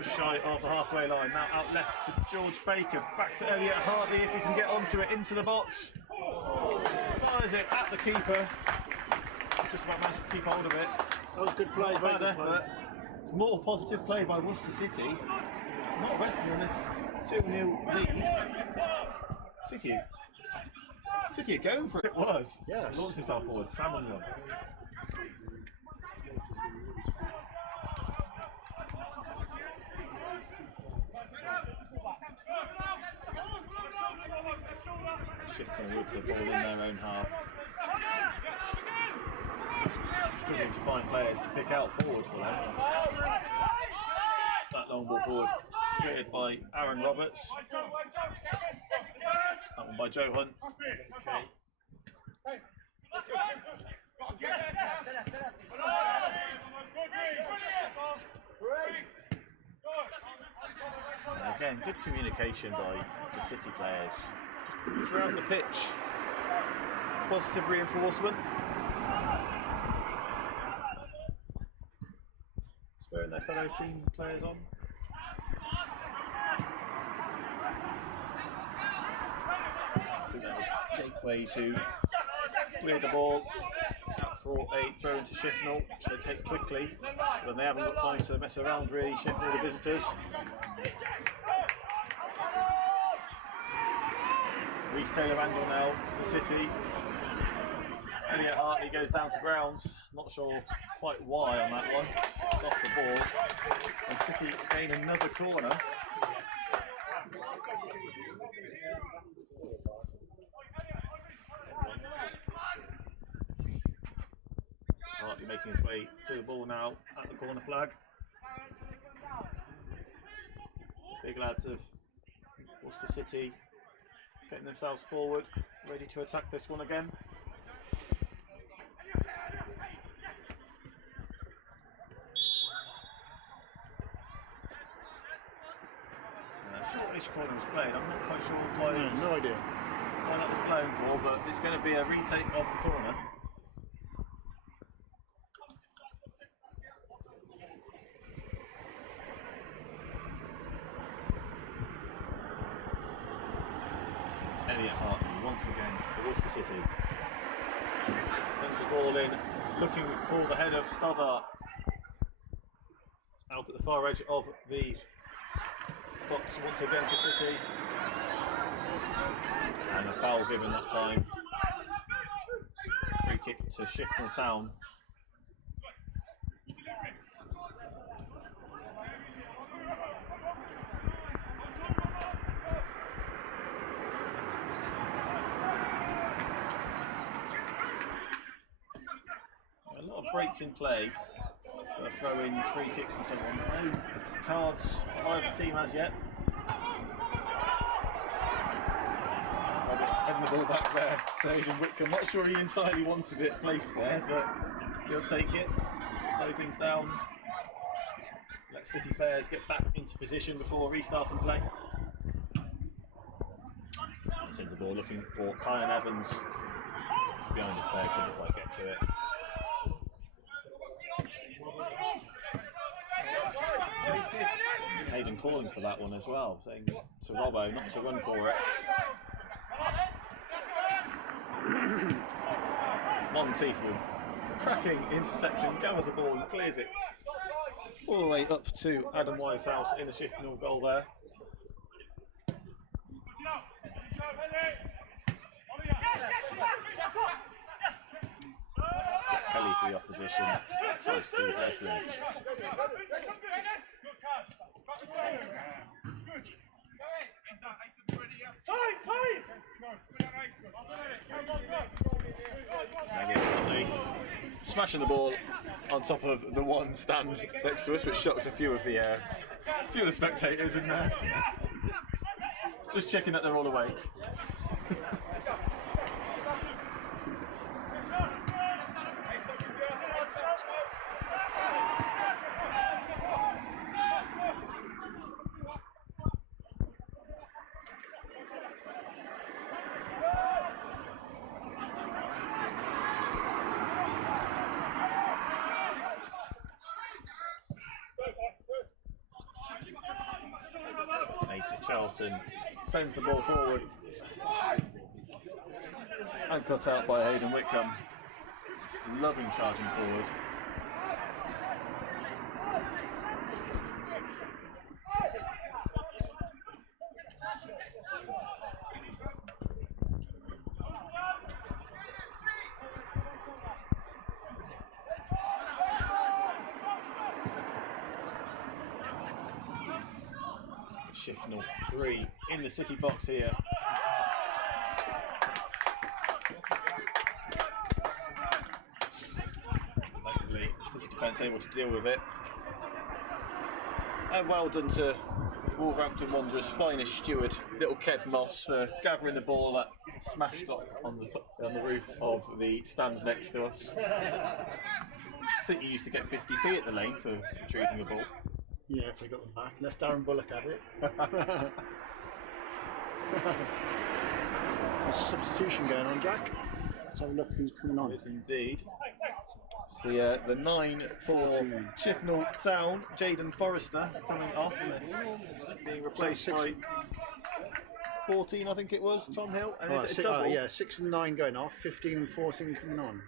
Just shy of the halfway line. Now out left to George Baker. Back to Elliot Hartley if he can get onto it, into the box. Fires it at the keeper. Just about managed to keep hold of it. That was good play, Bad effort. More positive play by Worcester City. Not resting on this 2-0 lead. City are going for it. It was. Yes. He launched himself forward. Salmon one. Shifnal with the ball in their own half. Struggling to find players to pick out forward for them. That long ball forward created by Aaron Roberts. That one by Joe Hunt. Okay. And again, good communication by the City players. Just throughout the pitch. Positive reinforcement. Spurring their fellow team players on. I think that was Jake Ways who cleared the ball for a throw into Shifnal, which they take quickly, but they haven't got time to mess around really, Shifnal, the visitors. Reece Taylor angle now for City. Elliot Hartley goes down to grounds, not sure quite why on that one. It's off the ball, and City gain another corner. Hartley making his way to the ball now at the corner flag. Big lads of Worcester City getting themselves forward, ready to attack this one again. Shortish corner was played. I'm not quite sure why. No idea. Why that was blown for, but it's going to be a retake of the corner. Elliot Hartley once again for Worcester City. Sends the ball in, looking for the head of Stoddart. Out at the far edge of the box once again for City. And a foul given that time. Free kick to Shifnal Town. A lot of breaks in play. Throw-ins, free kicks and so on. No cards for either team as yet. Roberts heading the ball back there to Hayden Whitcomb. Not sure he entirely wanted it placed there, but he'll take it. Slow things down. let City players get back into position before restarting play. Sends the ball looking for Kyan Evans. He's behind his player, couldn't quite get to it. Hayden calling for that one as well, saying to Robbo not to run for it. Monteith with a cracking interception, gathers the ball and clears it all the way up to Adam Whitehouse in the Shifnal goal there. Kelly for the opposition, so Steve Leslie. Smashing the ball on top of the one stand next to us, which shocked a few of the spectators in there. Just checking that they're all awake. Charlton sends the ball forward and cut out by Hayden Whitcomb. Loving charging forward. Shifnal 3 in the City box here. Thankfully, City defence able to deal with it. And well done to Wolverhampton Wanderers' finest steward, little Kev Moss, for gathering the ball that smashed up on the roof of the stand next to us. I think you used to get 50p at the lane for retrieving the ball. Yeah, if we got them back. Unless Darren Bullock had it. There's a substitution going on, Jack. Let's have a look who's coming on. Yes, indeed. It's the 9 for Shifnal Town, Jaden Forrester, coming off, being replaced by 14, I think it was, Tom Hill. And is it a double? Yeah, 6 and 9 going off, 15 and 14 coming on.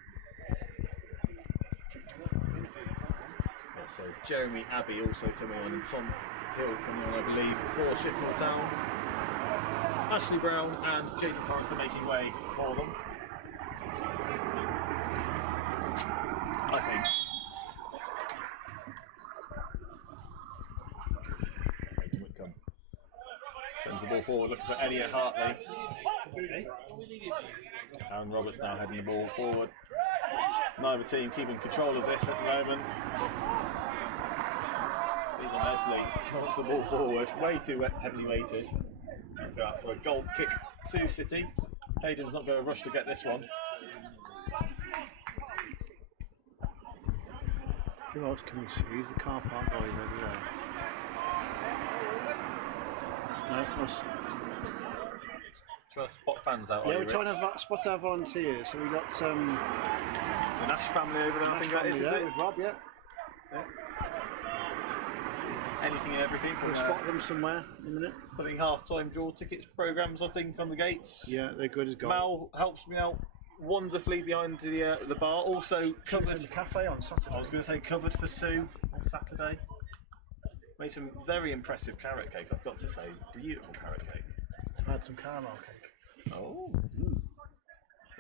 So Jeremy Abbey also coming on, and Tom Hill coming on, I believe, for Shifnal Town. Ashley Brown and Jaden Forrester making way for them. I think. Whitcomb sends the ball forward, looking for Elliot Hartley. Aaron Roberts now heading the ball forward. Neither team keeping control of this at the moment. Stephen Leslie wants the ball forward, way too heavily weighted. Go out for a goal kick to City. Hayden's not going to rush to get this one. Who else can we see? He's the car park guy over there. No, us. Trying to spot fans out. Yeah, we're trying to spot our volunteers. So we got the Nash family over there. I think that is it? With Rob, yeah. Anything and everything. We'll spot them somewhere in a minute. Something half-time draw tickets programs, I think, on the gates. Yeah, they're good as gold. Mal helps me out wonderfully behind the bar. Also covered the cafe on Saturday. I was going to say covered for Sue on Saturday. Made some very impressive carrot cake, I've got to say. Beautiful carrot cake. I had some caramel cake. Oh.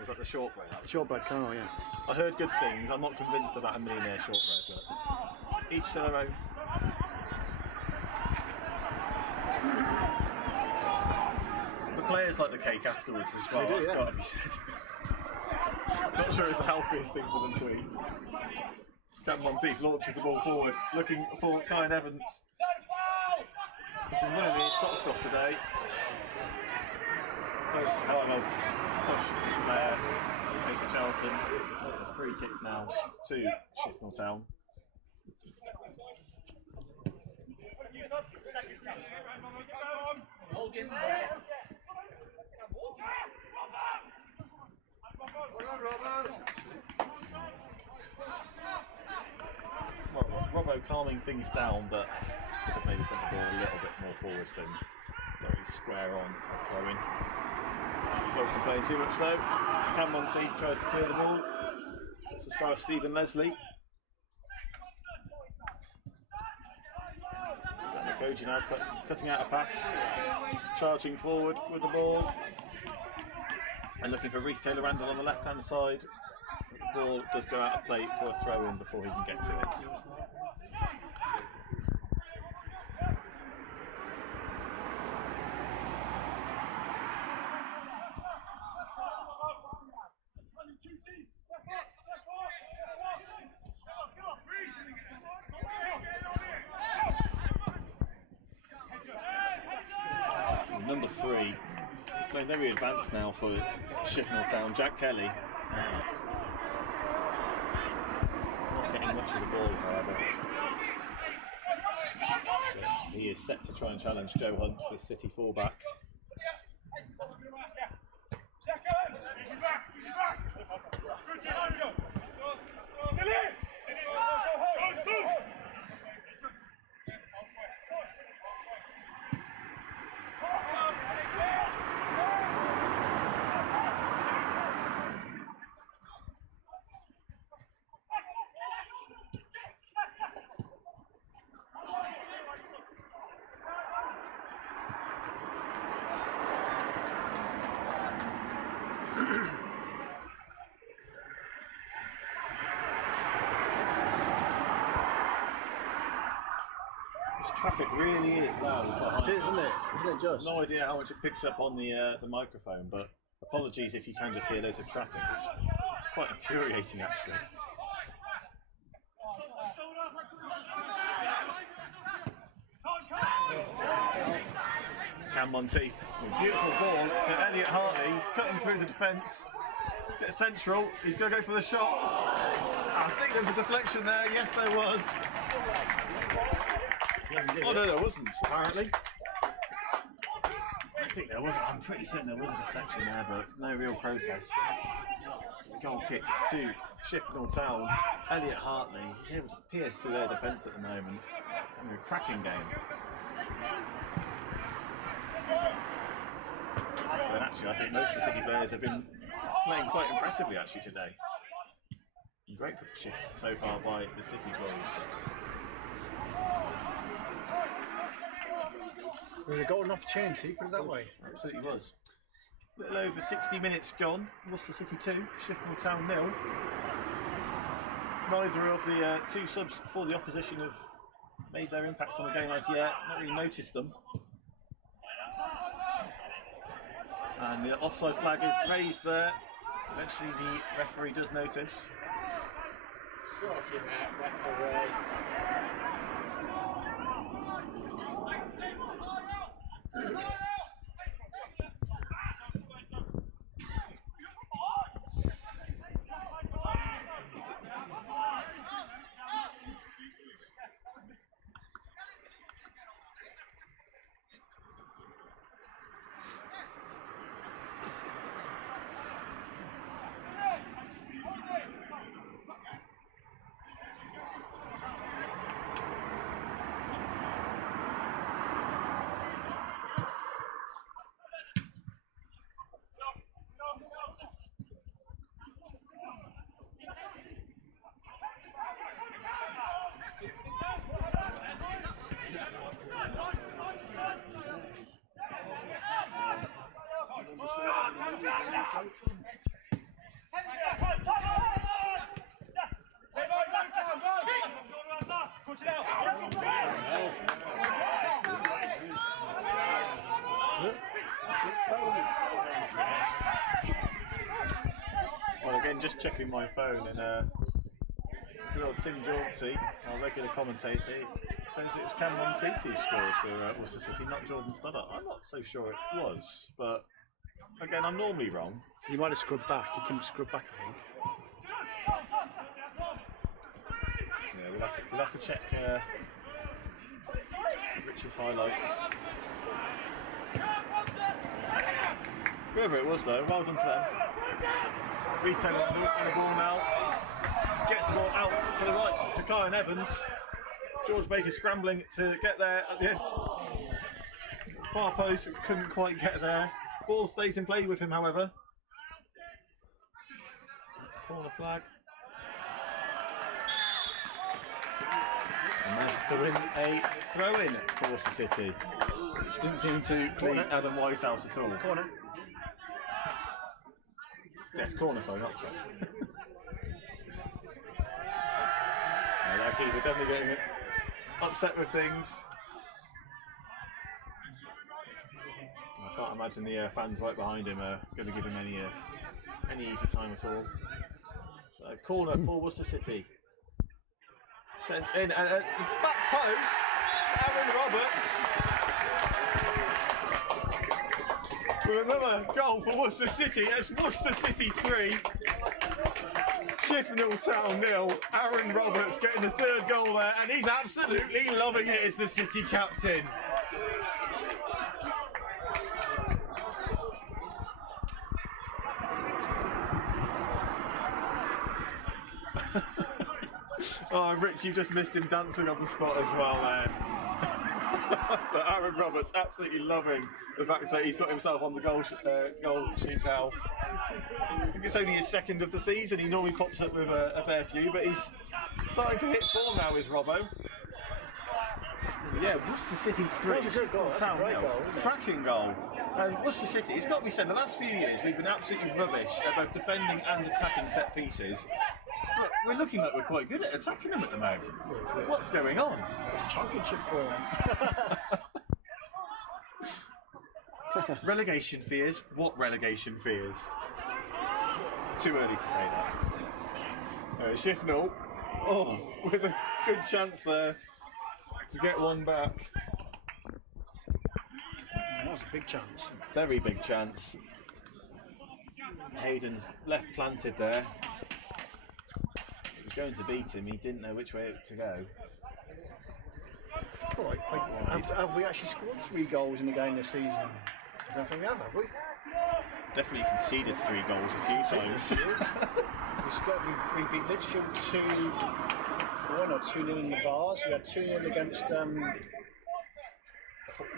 Was that the shortbread? Shortbread caramel, yeah. I heard good things. I'm not convinced about a millionaire shortbread, but each to their own. The players like the cake afterwards as well, that's got to be said. Not sure it's the healthiest thing for them to eat. Captain Monteith launches the ball forward, looking for Kyan Evans. He's been running his socks off today. Does, however, push into there. Mason Charlton. That's a free kick now to Shifnal Town. Well, Robbo calming things down, but could maybe sent the ball a little bit more forward than very square on for throwing. Won't complain too much though. As Cam Monteith tries to clear the ball. That's as far as Stephen Leslie. Koji now cutting out a pass, charging forward with the ball, and looking for Reece Taylor-Randall on the left-hand side. The ball does go out of play for a throw-in before he can get to it. Number 3, playing very advanced now for Shifnal Town, Jack Kelly. Not getting much of the ball, however. But he is set to try and challenge Joe Hunt, the City fullback. Traffic really is loud. It is, isn't it? Isn't it just? No idea how much it picks up on the microphone, but apologies if you can just hear loads of traffic. It's quite infuriating, actually. Cam Monteith, beautiful ball to Elliot Hartley. He's cutting through the defence. Gets central. He's going to go for the shot. I think there was a deflection there. Yes, there was. Oh no, there wasn't, apparently. I think there was, I'm pretty certain there was a deflection there, but no real protest. Goal kick to Shifnal Town. Elliot Hartley, he's able to pierce through their defence at the moment. A cracking game. But actually, I think most of the City players have been playing quite impressively actually today. Great shift so far by the City boys. It was a golden opportunity, put it that way. Absolutely was. A little over 60 minutes gone. Worcester City 2, Shifnal Town 0. Neither of the two subs for the opposition have made their impact on the game as yet. Not really noticed them. And the offside flag is raised there. Eventually the referee does notice. Sorting that referee. Well, again, just checking my phone, and good old Tim Jauncey, our regular commentator, says it was Cam Monteith who scored for Worcester City, not Jordan Stoddart. I'm not so sure it was, but again, I'm normally wrong. He might have scrubbed back. He couldn't scrub back, I think. Yeah, we'll have to check. Rich's highlights. Whoever it was though, well done to them. Reece Taylor on the ball now. Gets the ball out to the right to Kyan Evans. George Baker scrambling to get there at the edge. Far post, couldn't quite get there. Ball stays in play with him, however. Corner flag. And managed to win a throw-in for Worcester City, which didn't seem to please Adam Whitehouse at all. Corner. Yes, corner, sorry, not throw. That keeper definitely getting upset with things. I can't imagine the fans right behind him are going to give him any easy time at all. So corner for Worcester City. Sent in and at the back post, Aaron Roberts with another goal for Worcester City. It's Worcester City 3, Shifnal Town 0. Aaron Roberts getting the third goal there, and he's absolutely loving it as the City captain. Oh, Rich, you just missed him dancing on the spot as well there. But Aaron Roberts absolutely loving the fact that he's got himself on the goal sheet now. I think it's only his second of the season. He normally pops up with a fair few, but he's starting to hit form now, is Robbo. Yeah, Worcester City 3, Town 0. Cracking goal. And Worcester City, it's got to be said, the last few years we've been absolutely rubbish at both defending and attacking set pieces. But we're looking like we're quite good at attacking them at the moment. What's going on? It's championship form. Relegation fears? What relegation fears? Too early to say that. Shifnal, with a good chance there to get one back. That was a big chance. Very big chance. Hayden's left planted there. He was going to beat him, he didn't know which way to go. Have we actually scored 3 goals in the game this season? I don't think we have we? Definitely conceded 3 goals a few times. we beat Lichfield 2-1 or 2-0 in the Vars. We had 2-0 against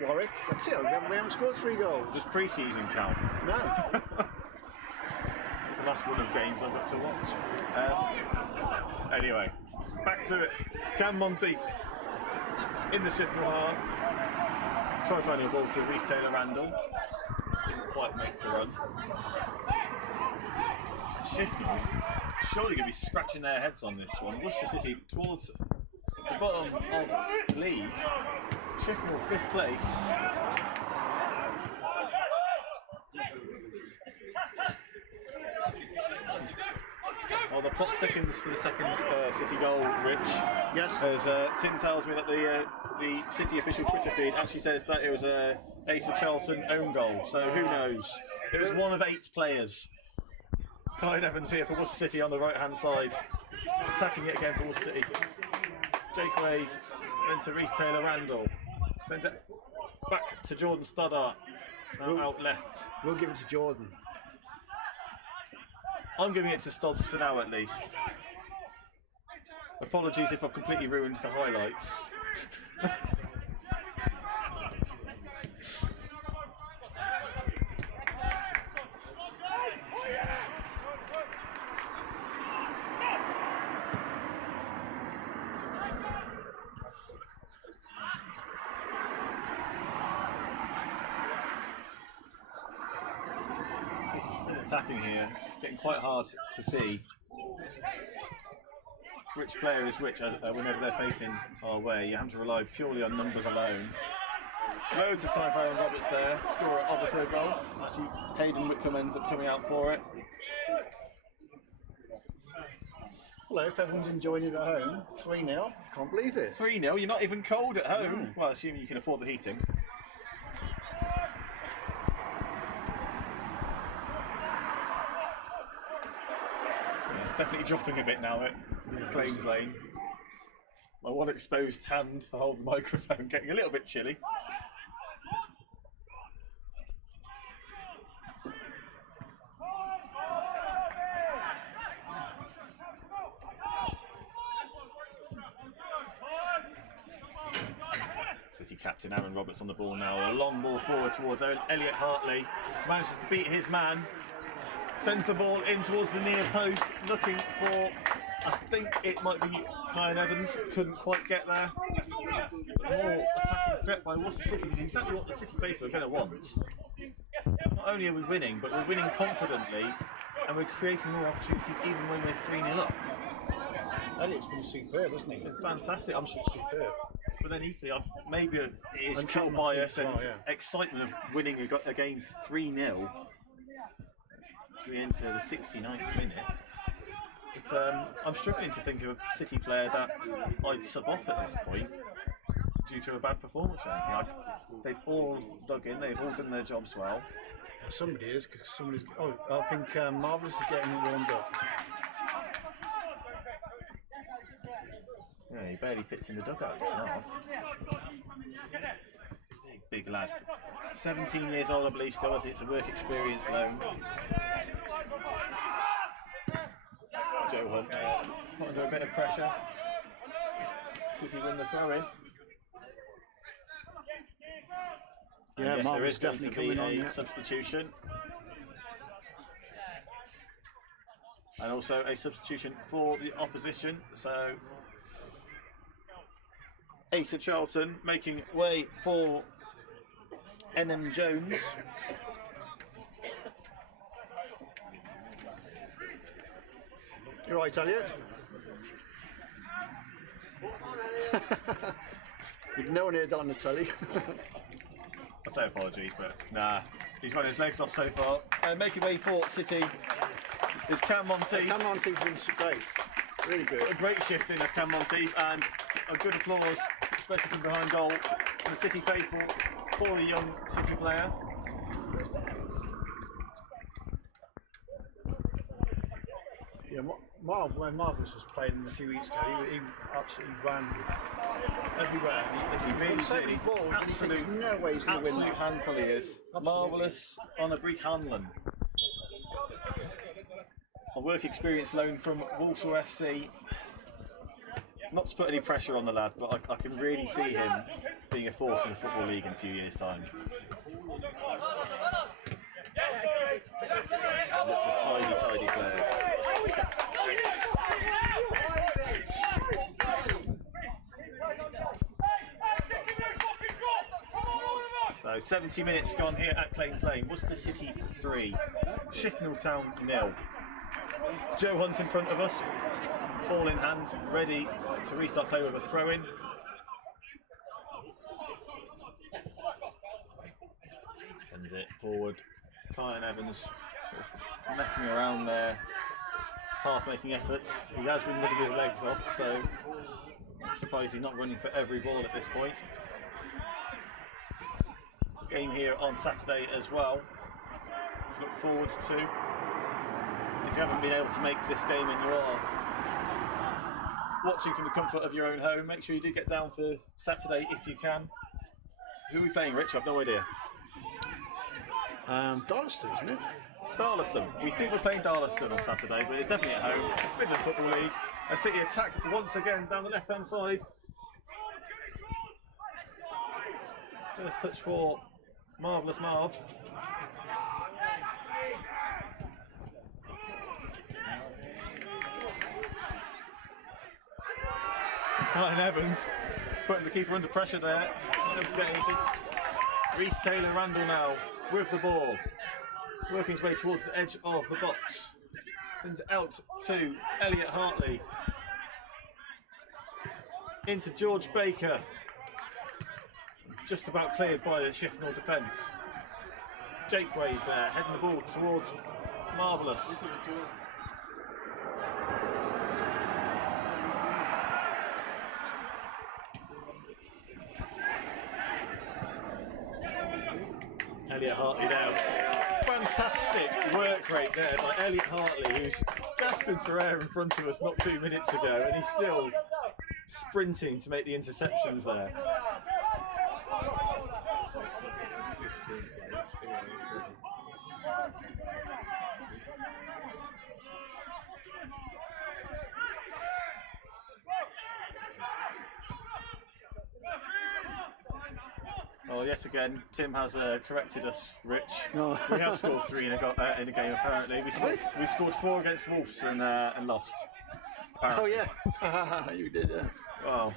Warwick. That's it, we haven't scored 3 goals. Does pre-season count? No. It's the last run of games I've got to watch. Anyway, back to it. Cam Monty in the Shifnal half. Tried finding a ball to Reece Taylor Randall. Didn't quite make the run. Shifnal surely going to be scratching their heads on this one. Worcester City towards the bottom of the league. Shifnal 5th place. Well, the plot thickens for the second City goal, Rich. Yes. As Tim tells me that the City official Twitter feed actually says that it was a Asa Charlton own goal. So who knows? It was one of 8 players. Kyan Evans here for Worcester City on the right-hand side, attacking it again for Worcester City. Jake Ways, then to Reece Taylor Randall. Sent it back to Jordan Stoddart. Now out left. We'll give it to Jordan. I'm giving it to Stodds for now at least. Apologies if I've completely ruined the highlights. Still attacking here. It's getting quite hard to see which player is which whenever they're facing our way. You have to rely purely on numbers alone. Loads of time for Aaron Roberts there, scorer of the 3rd goal. Actually, Hayden Wickham ends up coming out for it. Well, I hope everyone's enjoying it at home. 3-0. Can't believe it. 3-0. You're not even cold at home. Well, assuming you can afford the heating. Definitely dropping a bit now at Claims Lane. My one exposed hand to hold the microphone getting a little bit chilly. City captain Aaron Roberts on the ball now. A long ball forward towards Elliot Hartley. Manages to beat his man. Sends the ball in towards the near post. Looking for, I think it might be Kyan Evans. Couldn't quite get there. More attacking threat by Worcester City is exactly what the City faithful are going to want. Not only are we winning, but we're winning confidently. And we're creating more opportunities even when we're 3-0 up. Elliot's been superb, hasn't he? Been fantastic. I'm Superb. But then equally, maybe it is And pure Cameron bias as well, and excitement of winning a game 3-0. We enter the 69th minute. But I'm struggling to think of a City player that I'd sub off at this point due to a bad performance or anything. They've all dug in, they've all done their jobs well. Somebody is, because somebody's. Oh, I think Marvellous is getting warmed up. Yeah, he barely fits in the dugout as well. Big lad. 17 years old, I believe, still, as it's a work experience loan. Joe Hunt under a bit of pressure. City win the throw in. Yeah, yes, there is going definitely to be coming on. A substitution. And also a substitution for the opposition. So Asa Charlton making way for N.M. Jones. You're right, Elliot. No one here on the telly. I'd say apologies, but nah. He's running his legs off so far. Making way for City is Cam Monteith. Cam Monteith's been great. Really good. A great shift in as Cam Monteith, and a good applause, especially from behind goal, for the City faithful for the young City player. Yeah, when Marvellous was playing a few weeks ago, he absolutely ran everywhere. He really did. He's There's no way he's going to win absolute that. handful he is. Absolutely. Marvellous on a Breek Hanlon. A work experience loan from Worcester FC. Not to put any pressure on the lad, but I can really see him being a force in the Football League in a few years' time. Looks a tidy player. So 70 minutes gone here at Claines Lane. Worcester City 3, Shifnal Town 0. Joe Hunt in front of us, ball in hand, ready to restart play with a throw-in. Sends it forward. Kyan Evans sort of messing around there, half making efforts. He has been running his legs off, so I'm surprised he's not running for every ball at this point. Game here on Saturday as well to look forward to. So if you haven't been able to make this game and you are watching from the comfort of your own home, make sure you do get down for Saturday if you can. Who are we playing, Rich? I've no idea. Darlaston, isn't it? Darlaston. We think we're playing Darlaston on Saturday, but it's definitely at home. Midland Football League. A City attack once again down the left-hand side. First touch for Marvellous Marv. Kyan Evans putting the keeper under pressure there. Not able to get anything. Reece Taylor Randall now with the ball, working his way towards the edge of the box. Sends it out to Elliot Hartley. Into George Baker. Just about cleared by the Shifnal defence. Jake Ways there, heading the ball towards Marvellous. Elliot Hartley there. Fantastic work rate there by Elliot Hartley, who's gasping for air in front of us not 2 minutes ago, and he's still sprinting to make the interceptions there. Well, yet again, Tim has corrected us, Rich. No. We have scored 3 in a game, apparently. We scored 4 against Wolves and lost. Apparently. Oh yeah, you did. Wow.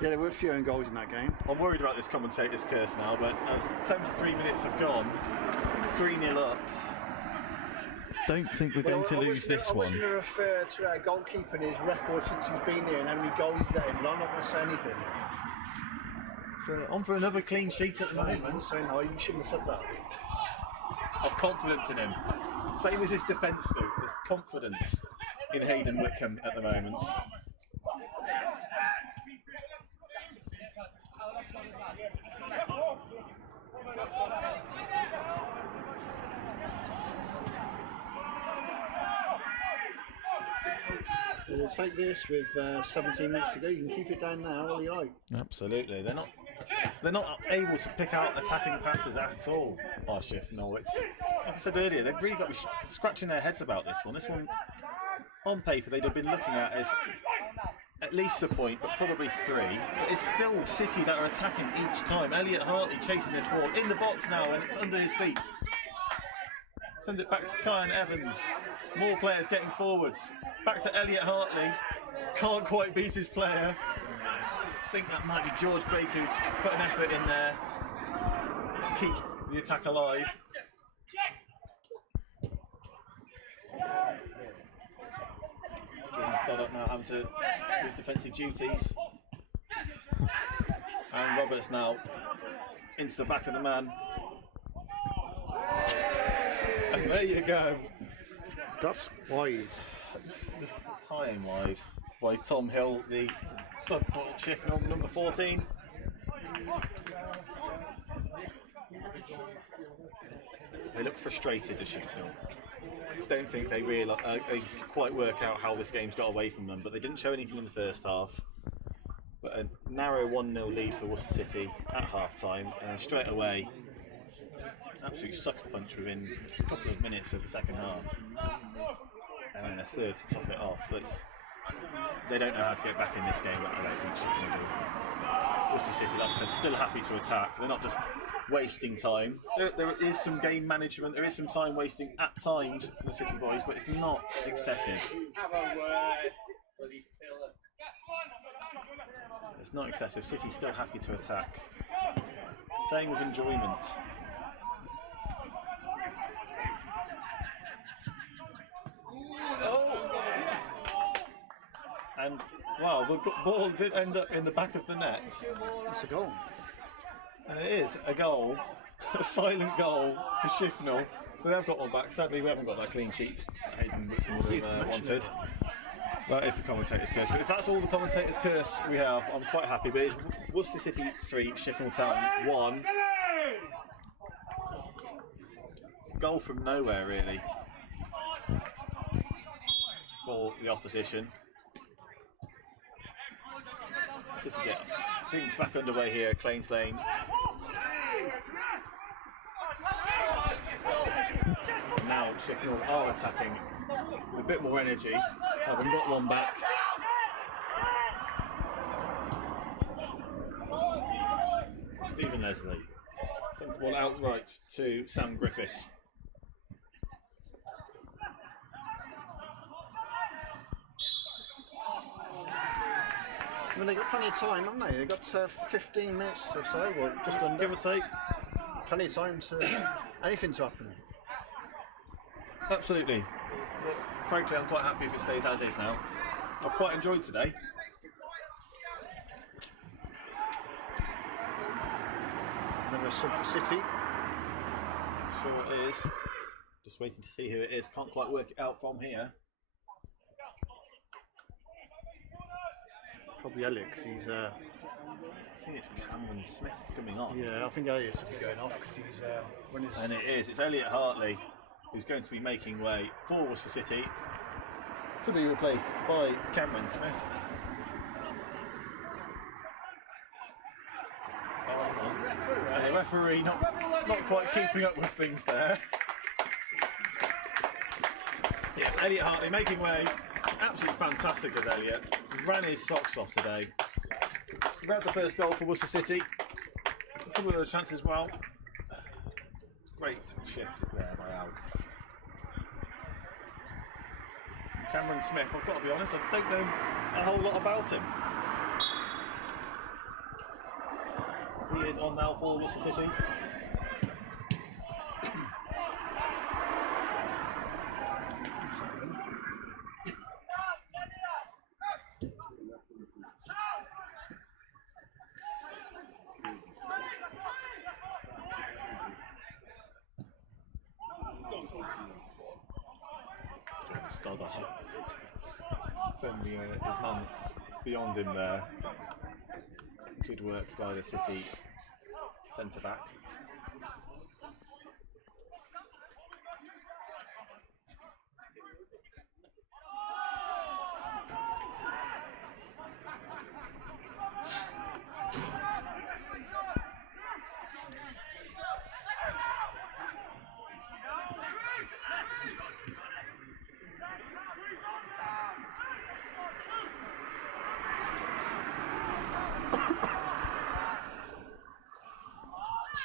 Yeah, there were a few own goals in that game. I'm worried about this commentator's curse now, but 73 minutes have gone, 3-0 up. Don't think we're going to lose this one. I was going to refer to our goalkeeper and his record since he's been here and how many goals he's let in, but I'm not going to say anything. So on for another clean sheet at the moment. I'm saying no, you shouldn't have said that. I've confidence in him. Same as his defence do. There's confidence in Hayden Wickham at the moment. We'll take this with 17 minutes to go. You can keep it down now all you like. Absolutely. They're not able to pick out attacking passes at all, our Shifnal. It's like I said earlier, they've really got to be scratching their heads about this one. This one, on paper, they'd have been looking at as at least a point, but probably 3. But it's still City that are attacking each time. Elliot Hartley chasing this ball in the box now, and it's under his feet. Send it back to Kyan Evans. More players getting forwards. Back to Elliot Hartley. Can't quite beat his player. I think that might be George Blake who put an effort in there to keep the attack alive. James Stoddart now having to do his defensive duties. And Roberts now into the back of the man. And there you go. That's wide. It's high and wide by Tom Hill, the sub Shifnal, number 14. They look frustrated, the Shifnal. Don't think they quite work out how this game's got away from them, but they didn't show anything in the first half. But a narrow 1-0 lead for Worcester City at half time, and straight away absolute sucker punch within a couple of minutes of the second half, and then a third to top it off. They don't know how to get back in this game, but I don't think Sheffield do. Worcester City, like I said, still happy to attack. They're not just wasting time. There is some game management, there is some time wasting at times from the City boys, but it's not excessive. It's not excessive. City still happy to attack. Playing with enjoyment. And wow, the ball did end up in the back of the net. That's a goal. And it is a goal, a silent goal for Shifnal. So they've got one back. Sadly, we haven't got that clean sheet that Hayden would have wanted. That is the commentator's curse. But if that's all the commentator's curse we have, I'm quite happy. But it's Worcester City 3, Shifnal Town 1. Goal from nowhere, really, for the opposition. City get things back underway here at Claines Lane. Now Shifnal are attacking with a bit more energy, having got one back. Stephen Leslie sends the ball outright to Sam Griffiths. I mean, they've got plenty of time, haven't they? They've got 15 minutes or so, or just under. Give or take. Plenty of time to anything to happen. Absolutely. But frankly, I'm quite happy if it stays as is now. I've quite enjoyed today. Another sub for City. Sure it is. Just waiting to see who it is. Can't quite work it out from here. Probably Elliot, because he's. I think it's Cameron Smith coming on. Yeah, I think Elliot will be going off because he's. When he's... And it is. It's Elliot Hartley who's going to be making way for Worcester City to be replaced by Cameron Smith. And the referee not quite keeping up with things there. Yes, Elliot Hartley making way. Absolutely fantastic as Elliot. Ran his socks off today. Grabbed the first goal for Worcester City. A couple of other chances as well. Great shift there by Al. Cameron Smith, I've got to be honest, I don't know a whole lot about him. He is on now for Worcester City. Sending his man beyond him there. Good work by the City centre back.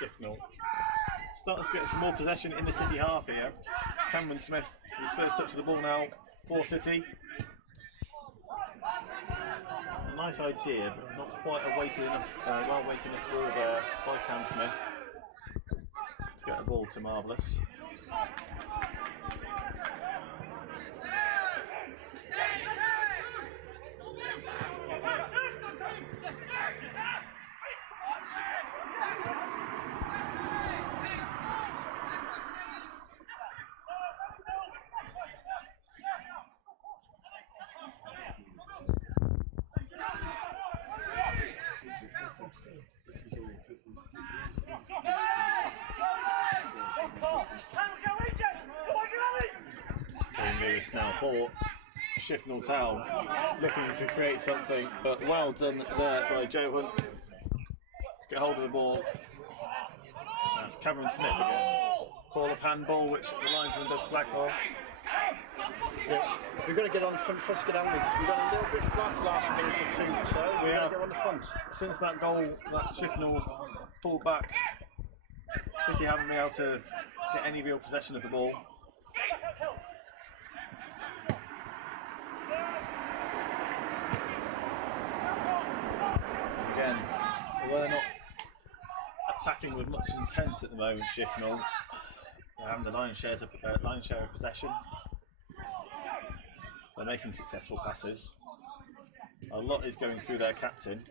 Shifnal starting to get some more possession in the City half here. Cameron Smith, his first touch of the ball now for City. A nice idea, but not quite a weighted enough, well weighted enough ball there by Cam Smith to get the ball to Marvellous. Now for Shifnal Town, looking to create something, but well done there by Joe Hunt. Let's get hold of the ball. That's Cameron Smith again. Call of handball, which the linesman does flag ball. Yeah, we've got to get on front for us to get on with, because we've got a little bit flat last minute or two, so we've got to get on the front. Since that goal, that Shifnal pulled back, City haven't been able to get any real possession of the ball. Again, although they're not attacking with much intent at the moment, Shifnal, they're having the lion's share of possession. They're making successful passes. A lot is going through their captain.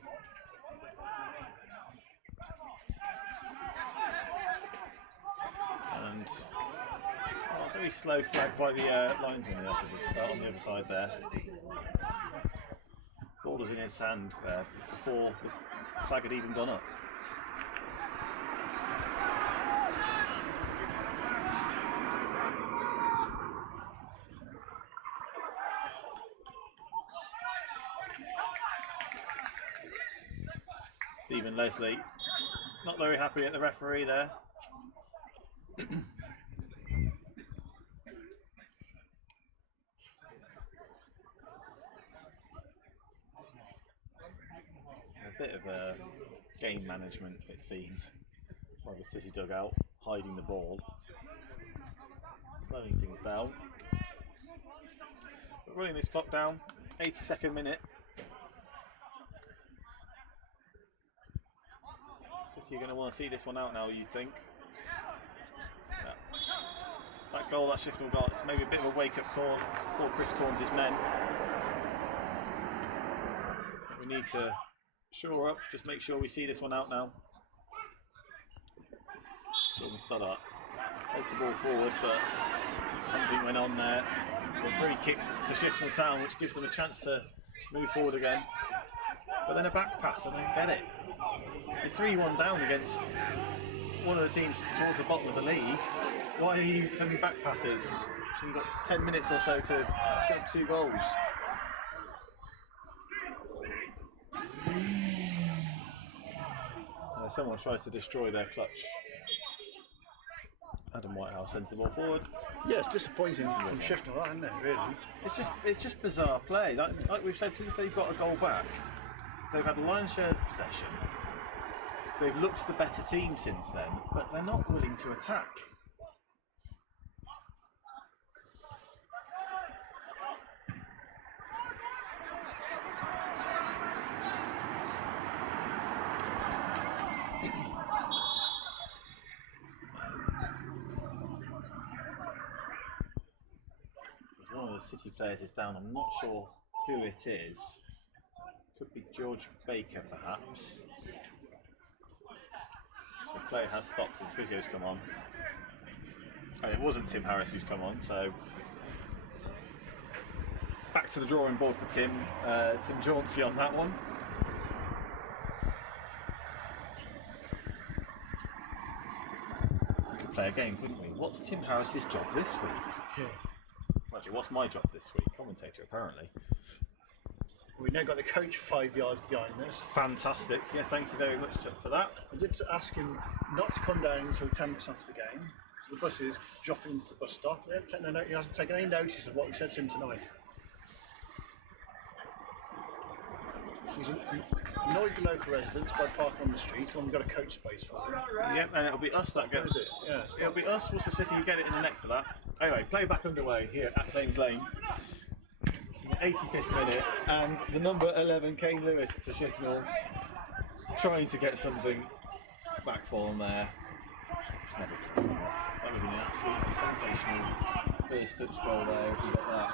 And a very slow flag by the linesman on the opposition, on the other side there. Ball was in his hand there before the flag had even gone up. Stephen Leslie, not very happy at the referee there. A bit of a game management, it seems, by the City dugout, hiding the ball, slowing things down. But running this clock down, 82nd minute. City are going to want to see this one out now, you'd think. Yeah. That goal that Shifnal got, it's maybe a bit of a wake-up call for Chris Corns' men. We need to shore up, just make sure we see this one out now. Jordan Stoddart heads the ball forward, but something went on there. A free kick to Shifnal Town, which gives them a chance to move forward again. But then a back pass, I don't get it. You're 3-1 down against one of the teams towards the bottom of the league. Why are you sending back passes? You've got 10 minutes or so to get 2 goals. Someone tries to destroy their clutch. Adam Whitehouse sends the ball forward. Yeah, it's disappointing from Shifnal, isn't it? Really. It's just bizarre play. Like we've said, since they've got a goal back, they've had lion's share of possession. They've looked the better team since then, but they're not willing to attack. One of the City players is down. I'm not sure who it is. Could be George Baker, perhaps. So the play has stopped as the physio's come on. And it wasn't Tim Harris who's come on, so back to the drawing board for Tim Jauncey on that one. We could play a game, couldn't we? What's Tim Harris's job this week? Yeah. Actually, what's my job this week? Commentator, apparently. We now got the coach 5 yards behind us. Fantastic. Yeah, thank you very much for that. I did ask him not to come down until 10 minutes after the game. So the bus is dropping into the bus stop. He hasn't taken any notice of what we said to him tonight. He's annoyed the local residents by parking on the street when we've got a coach space for them. Yep, and it'll be us that gets it. Yeah, it'll be us, Worcester City, who get it in the neck for that. Anyway, play back underway here at Claims Lane. 85th minute, and the number 11, Kane Lewis for Shifnal, trying to get something back for them there. It's never been off. That would have been an absolutely sensational first touch goal there if you got that.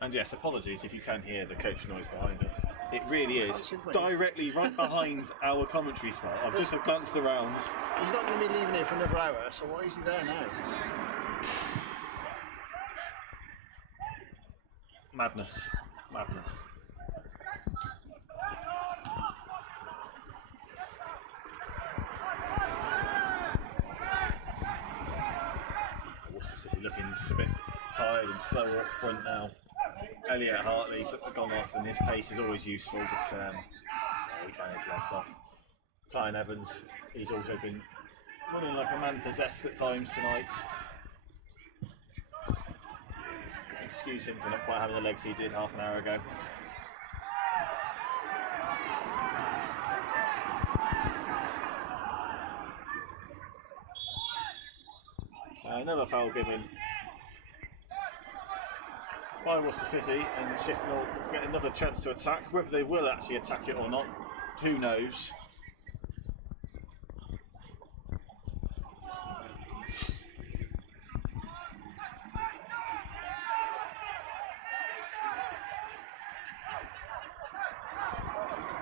And yes, apologies if you can hear the coach noise behind us. It really is directly right behind our commentary spot. I've just glanced around. He's not going to be leaving here for another hour, so why is he there now? Madness. Madness. Worcester City looking just a bit tired and slower up front now. Elliot Hartley's gone off, and his pace is always useful, but he ran his legs off. Kyan Evans, he's also been running like a man possessed at times tonight. Excuse him for not quite having the legs he did half an hour ago. Another foul given by Worcester City, and Shifnal get another chance to attack. Whether they will actually attack it or not, who knows?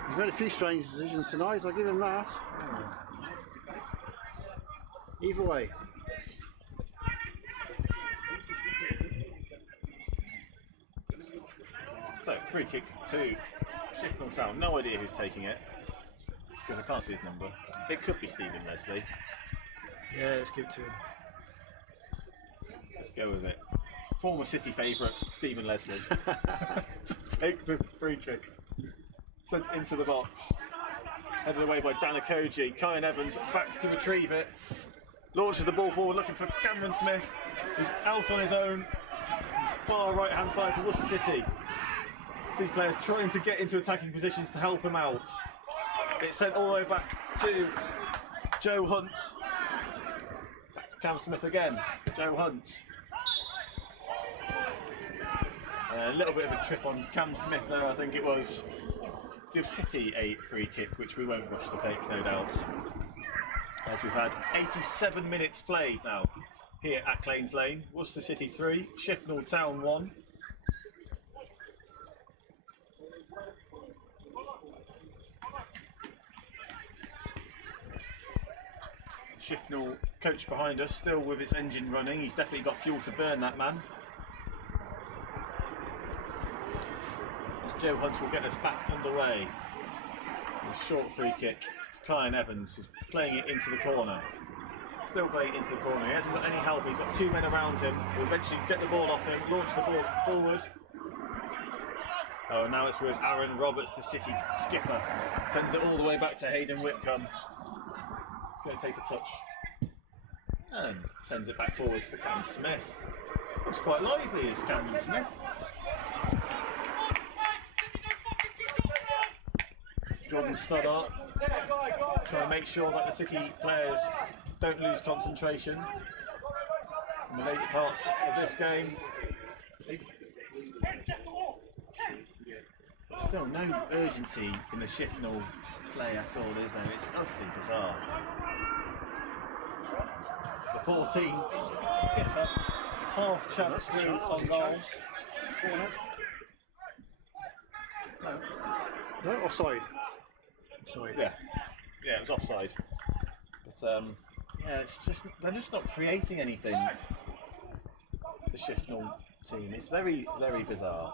He's made a few strange decisions tonight, I'll give him that. Either way. So, free kick to Shifnal Town. No idea who's taking it, because I can't see his number. It could be Stephen Leslie. Yeah, let's give it to him. Let's go with it. Former City favourite, Stephen Leslie. To take the free kick. Sent into the box. Headed away by Danakoji. Kyan Evans back to retrieve it. Launches the ball forward, looking for Cameron Smith, who's out on his own. Far right hand side for Worcester City. These players trying to get into attacking positions to help him out. It's sent all the way back to Joe Hunt. Back to Cam Smith again. Joe Hunt. A little bit of a trip on Cam Smith there, I think it was. Give City a free kick, which we won't rush to take, no doubt. As we've had 87 minutes played now here at Claims Lane. Worcester City 3, Shifnal Town 1. Shifnal coach behind us, still with its engine running. He's definitely got fuel to burn, that man. As Joe Hunt will get us back underway. A short free kick. It's Kyan Evans who's playing it into the corner. Still playing into the corner. He hasn't got any help. He's got 2 men around him. He'll eventually get the ball off him, launch the ball forward. Oh, now it's with Aaron Roberts, the City skipper. Sends it all the way back to Hayden Whitcomb. He's going to take a touch. And sends it back forwards to Cam Smith. Looks quite lively, is Cameron Smith. Jordan Stoddart trying to make sure that the City players don't lose concentration in the later parts of this game. There's still no urgency in the Shifnal play at all, is there? It's utterly bizarre. It's the 14 gets a half chance through on goal. No, offside. Offside. Yeah, it was offside. But yeah, it's just they're just not creating anything. The Shifnal team, it's very, very bizarre.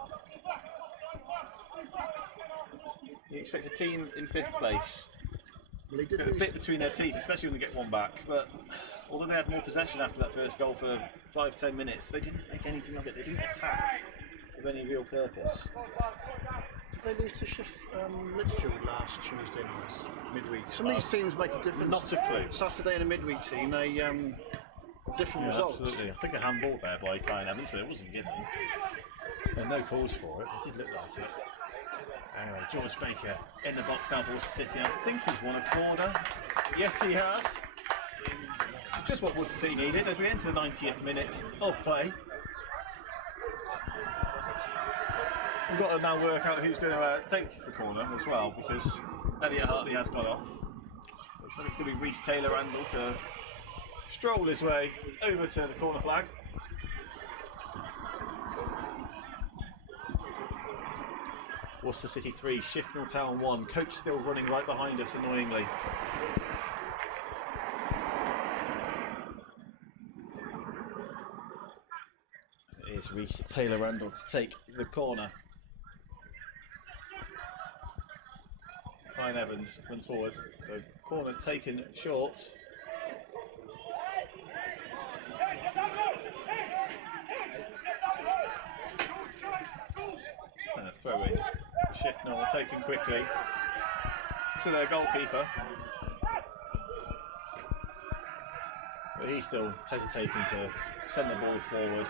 You expect a team in 5th place Well, to get a bit between their teeth, especially when they get one back. But although they had more possession after that first goal for 5-10 minutes, they didn't make anything of it. They didn't attack with any real purpose. Did they lose to Lichfield last Tuesday night, midweek? Some of these teams make a difference. Not a clue. Saturday and a midweek team, they different results. Absolutely. I think a handball there by Kyan Evans, but it wasn't given. And no calls for it. It did look like it. Anyway, George Baker in the box now for Worcester City. I think he's won a corner. Yes, he has. Just what Worcester City needed as we enter the 90th minute of play. We've got to now work out who's going to take the corner as well, because Elliot Hartley has gone off. Looks like it's going to be Reece Taylor-Randall to stroll his way over to the corner flag. Worcester City 3, Shifnal Town 1. Coach still running right behind us, annoyingly. It is Reece Taylor-Randall to take the corner. Kyan Evans runs forward, so corner taken short. And a throw in. Shifnal taken quickly to their goalkeeper. But he's still hesitating to send the ball forward.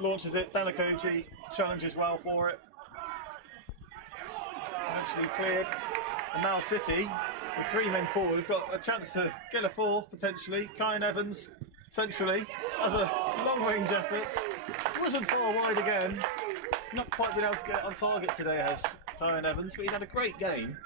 Launches it, Danakoji challenges well for it. Actually cleared. And now City, with 3 men forward, we've got a chance to get a fourth potentially. Kyan Evans centrally has a long range effort. Wasn't far wide again. Not quite been able to get on target today has Kyan Evans, but he's had a great game.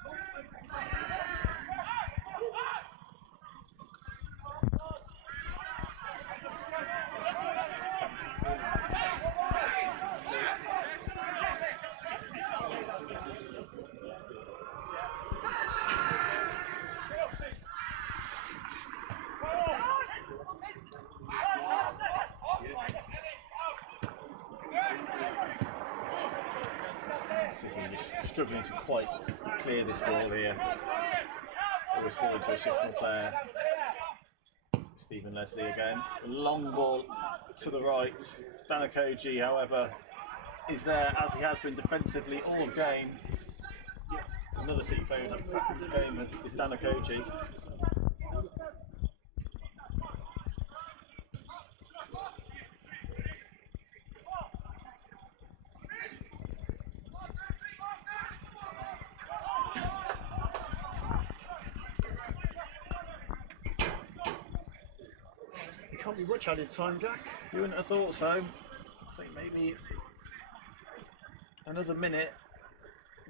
City just struggling to quite clear this ball here. Always forward to a Shifnal player. Stephen Leslie again. Long ball to the right. Danakoji, however, is there as he has been defensively all game. Another City player who's had a crack in the game is Danakoji. Can't be much added time, Jack. You wouldn't have thought so. I think maybe another minute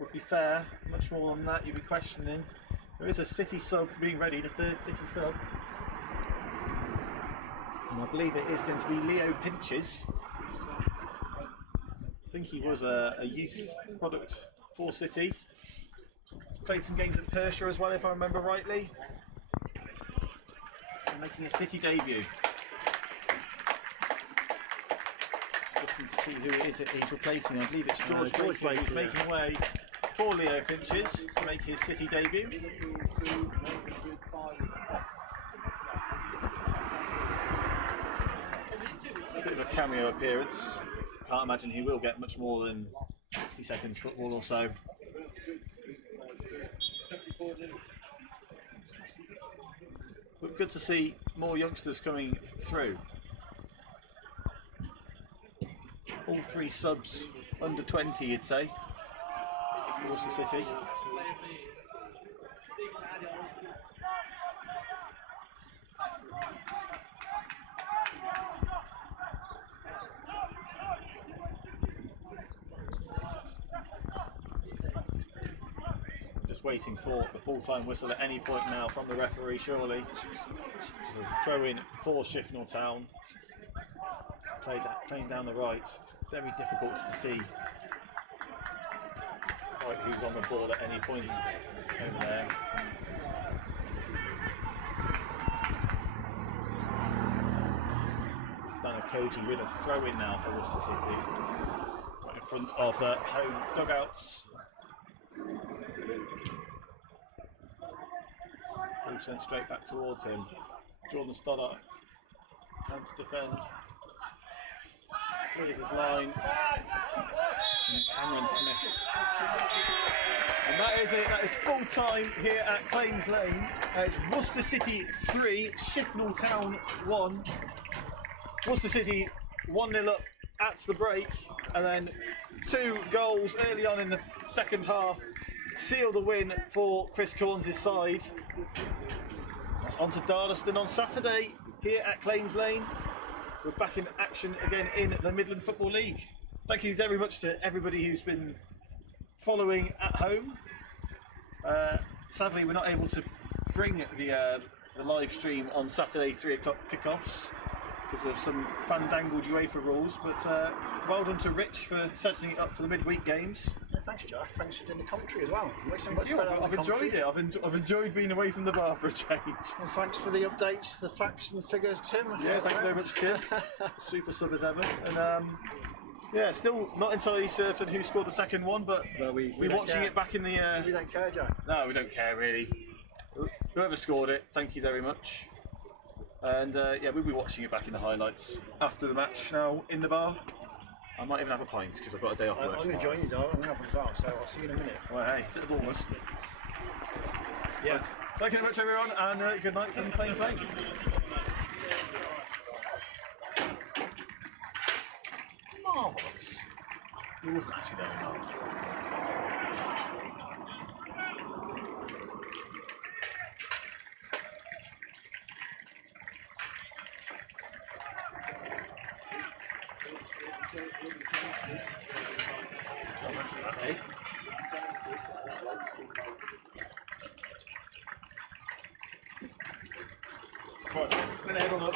would be fair. Much more than that you'd be questioning. There is a City sub being ready, the 3rd City sub. And I believe it is going to be Leo Pinches. I think he was a youth product for City. Played some games at Persia as well, if I remember rightly. And making a City debut. Looking to see who it is that he's replacing. I believe it's George Baker who's making way Paulio pinches to make his City debut. A bit of a cameo appearance. Can't imagine he will get much more than 60 seconds football or so. But good to see more youngsters coming through. All 3 subs under 20, you'd say. Worcester City. Just waiting for the full-time whistle at any point now from the referee, surely. There's a throw in for Shifnal Town. Playing down the right. It's very difficult to see quite who's on the ball at any point over there. It's Dana Koji with a throw in now for Worcester City. Right in front of the home dugouts. All sent straight back towards him. Jordan Stoddart comes to defend. Clears his line. And Cameron Smith. And that is it. That is full time here at Claines Lane. It's Worcester City 3, Shifnal Town 1. Worcester City 1-0 up at the break, and then 2 goals early on in the second half seal the win for Chris Corns' side. That's on to Darlaston on Saturday here at Claines Lane. We're back in action again in the Midland Football League. Thank you very much to everybody who's been following at home. Sadly, we're not able to bring the live stream on Saturday 3 o'clock kickoffs because of some fandangled UEFA rules, but well done to Rich for setting it up for the midweek games. Yeah, thanks, Jack. Thanks for doing the commentary as well. I've enjoyed it. I've enjoyed being away from the bar for a change. And thanks for the updates, the facts and the figures, Tim. Yeah, thank you very much, Tim. Super sub as ever. And yeah, still not entirely certain who scored the second one, but we we're watching it back in the... We don't care, Jack. No, we don't care really. Whoever scored it, thank you very much. And yeah, we'll be watching it back in the highlights after the match now in the bar. I might even have a pint because I've got a day off work. I'm going to join you, though. I'm going to have one as well, so I'll see you in a minute. Well, hey, sit the Bournemouth. Yeah. But, thank you very much, everyone, and good night from Claines Lane. Marvellous. He wasn't actually there. Right, put the head on up.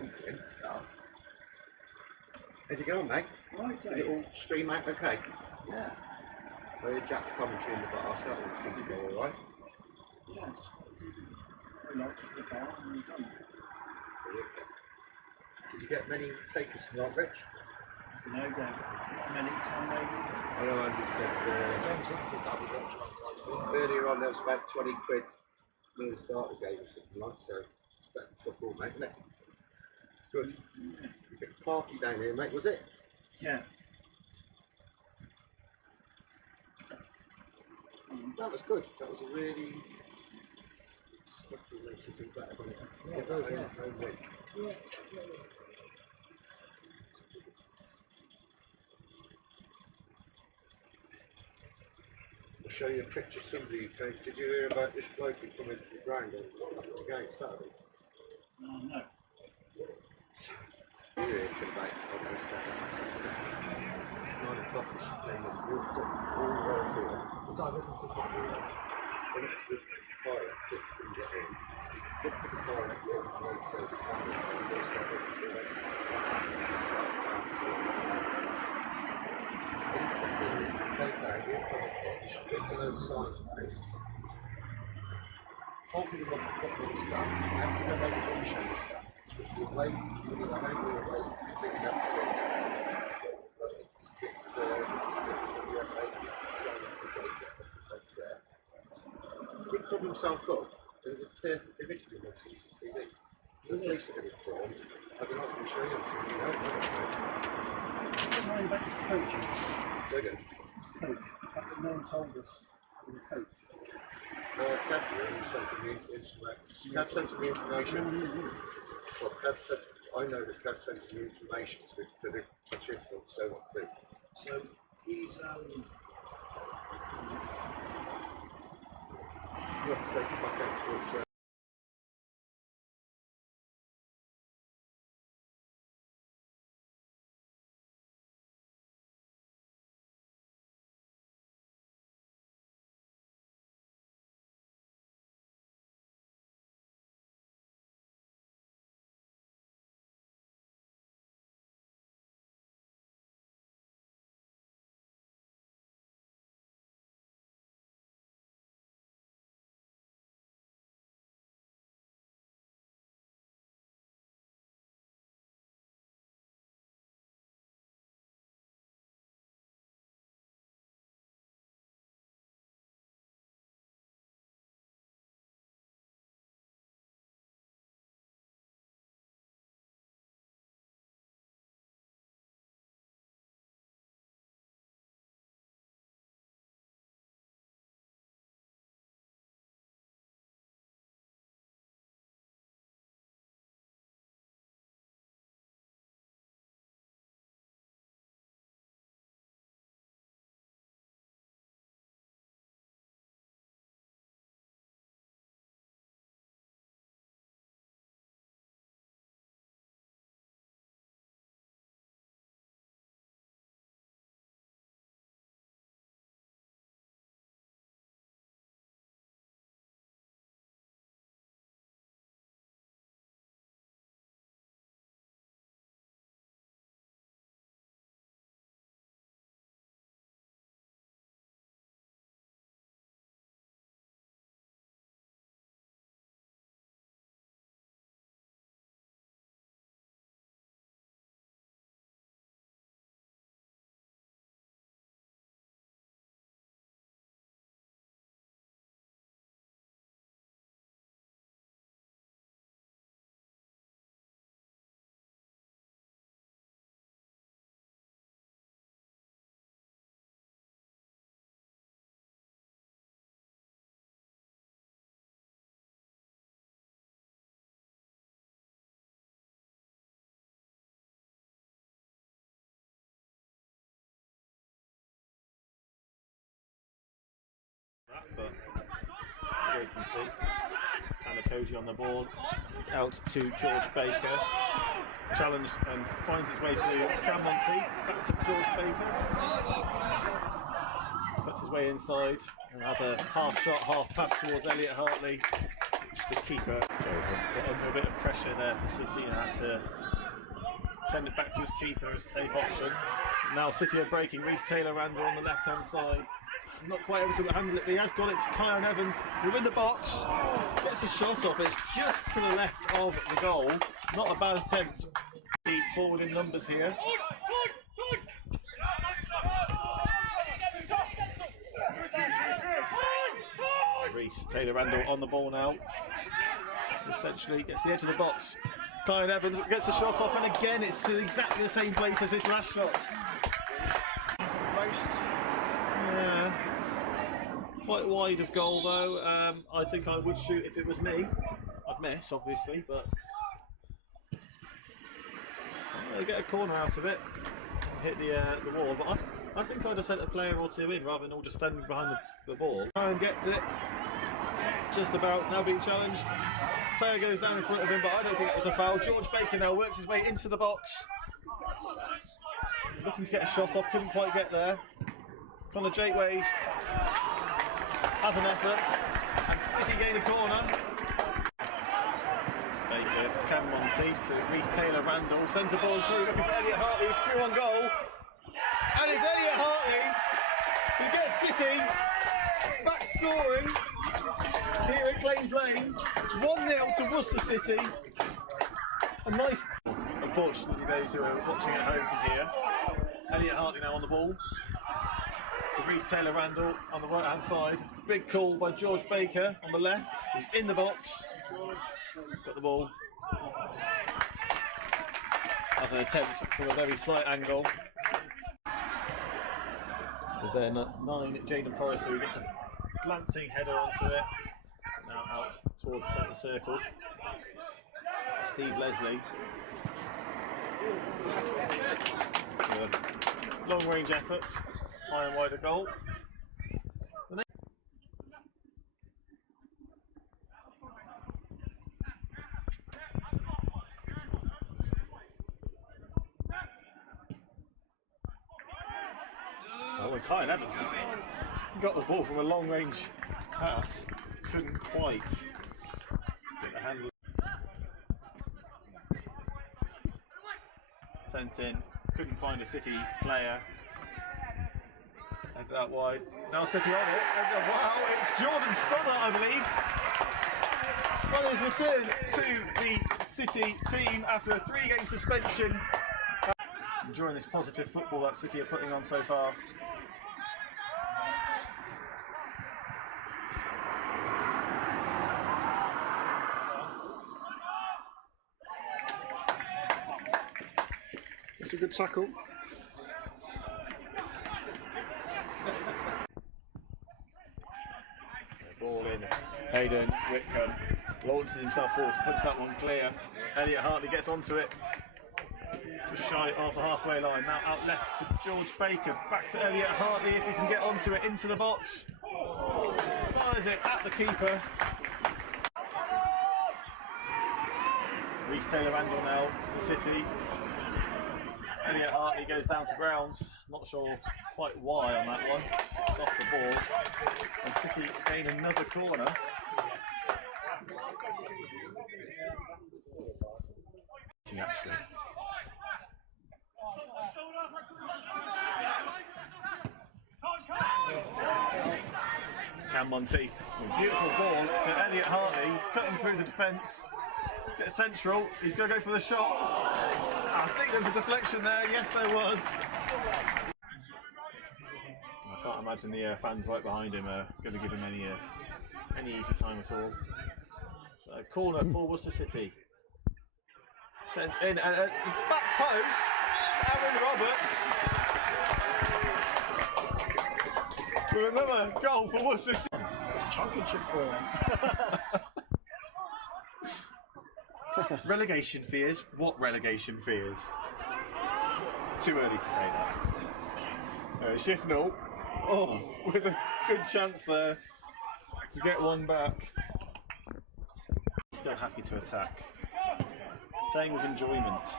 Start. How'd you go on, mate? Right, Did it all stream out okay? Yeah. I heard Jack's commentary in the bar, so that all seemed to go alright. Yeah, just relax for the bar and we're done. Did you get many takers tonight, Rich? No doubt. Many 10 maybe. I know Andy said earlier on there was about 20 quid near the start of the game or something like, so it's better than football, mate, isn't it? Good. A bit parky down here, mate, was it? Yeah. That was good. That was a really... Just fucking makes you think better, doesn't it? Yeah, it does, yeah. Home win. Yeah. I'll show you a picture of somebody who came. Did you hear about this bloke who come into the ground after the game Saturday? No. We were here till about, I don't know, 9 o'clock as she came in, walked up all the way up here. It's either looking for coffee or... Went up to the fire exit, couldn't get in. Looked at the fire exit, and they says it can't get in. They started dancing. In the football, came down, walked on the pitch, looked a load of signs down. Holding them up a couple of the stand, and did a make a rubbish on the stand. The away, when you're at home or away, things have to turn stand. I think he picked the WFA, so that we got the defence there. He covered himself up. There was a perfect image of him on CCTV. So the police are getting informed. I don't know, I was going to show you something. You know, Mind about his coach. Second. His coach. The fact that no one told us about the coach. Kev sent me information. Kev sent me information. Well, Kev said, I know that Kev sent me information to Shifnal, so what to do. So he's You have to take it back out to Worcester. But wait and see. Anakoji on the ball, out to George Baker, challenged and finds his way to Cam Monty, back to George Baker, cuts his way inside and has a half shot, half pass towards Elliot Hartley, the keeper. Got under a bit of pressure there for City and had to send it back to his keeper as a safe option. Now City are breaking. Reece Taylor-Randall on the left-hand side. Not quite able to handle it, but he has got it to Kyan Evans, who in the box gets a shot off. It's just to the left of the goal. Not a bad attempt. Be forward in numbers here. Reece Taylor-Randall on the ball now. Essentially gets the edge of the box. Kyan Evans gets a shot off, and again it's exactly the same place as his last shot. Yeah, it's quite wide of goal though. I think I would shoot if it was me. I'd miss, obviously, but they get a corner out of it, hit the wall. But I think I'd have sent a player or two in rather than all just standing behind the ball. Kyan gets it, just about, now being challenged. Player goes down in front of him, but I don't think that was a foul. George Baker now works his way into the box. Looking to get a shot off, couldn't quite get there. Connor Jakeways has an effort, and City gain a corner. Baker, Cam Monteith to Reece Taylor-Randall, sends the ball through, looking for Elliot Hartley, who's through on goal. And it's Elliot Hartley who gets City back scoring here at Claines Lane. It's 1-0 to Worcester City. A nice... Unfortunately, those who are watching at home can hear. Elliot Hartley now on the ball. To Reece Taylor-Randall on the right-hand side. Big call by George Baker on the left. He's in the box. Got the ball. That's an attempt from a very slight angle. There's there 9, Jaden Forrester, who gets a glancing header onto it. Now out towards the centre circle. Steve Leslie. Long range effort, high and wide a goal. Oh, and Kyan Evans got the ball from a long range pass, couldn't quite get the handle. Sent in, couldn't find a City player. Headed out wide. Now City on it. Wow, it's Jordan Stoddart, I believe. On his return to the City team after a 3-game suspension. Enjoying this positive football that City are putting on so far. It's a good tackle. Ball in. Hayden Whitcomb launches himself forward, puts that one clear. Elliot Hartley gets onto it. Just shy of the halfway line. Now out left to George Baker. Back to Elliot Hartley if he can get onto it, into the box. Fires it at the keeper. Reece Taylor-Randall now for City. Elliot Hartley goes down to grounds. Not sure quite why on that one. It's off the ball. And City gain another corner. Actually. Cam Monteith. Beautiful ball to Elliot Hartley. He's cutting through the defence. Gets central. He's going to go for the shot. I think there was a deflection there. Yes, there was. I can't imagine the fans right behind him are going to give him any easy time at all. So corner for Worcester City. Sent in and back post. Aaron Roberts with another goal for Worcester City. It's championship form. Relegation fears? What relegation fears? Too early to say that. Shifnal, with a good chance there to get one back. Still happy to attack. Playing with enjoyment.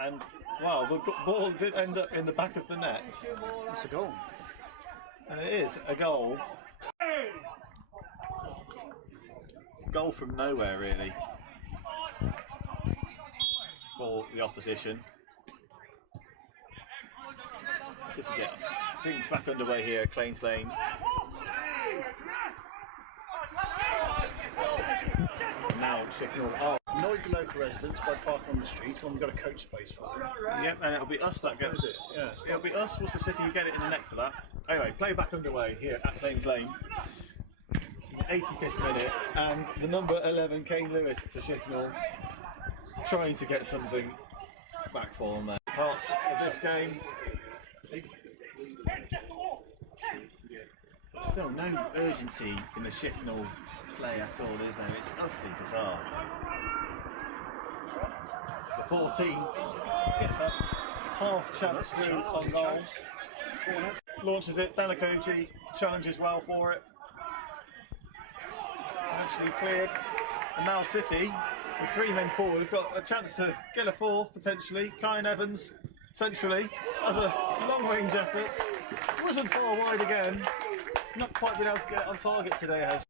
And Well, the ball did end up in the back of the net, That's a goal. and it is a goal. Goal from nowhere, really, for the opposition. City get things back underway here at Claines Lane. Now Shifnal are. Annoyed the local residents by parking on the street when we've got a coach space for them. Yep, and it'll be us that gets it. Yeah, It'll be us, Worcester City, who get it in the net for that. Anyway, play back underway here at Claines Lane. 85th minute, and the number 11, Kane Lewis for Shifnal, trying to get something back for them there. Parts of this game. Still no urgency in the Shifnal play at all, is there? It's utterly bizarre. As the 14 gets up, half chance through on goal. Launches it, Danakoji challenges well for it. Eventually cleared. And now City, with 3 men forward, have got a chance to get a fourth potentially. Kyan Evans centrally as a long range effort. Wasn't far wide again. Not quite been able to get it on target today, has.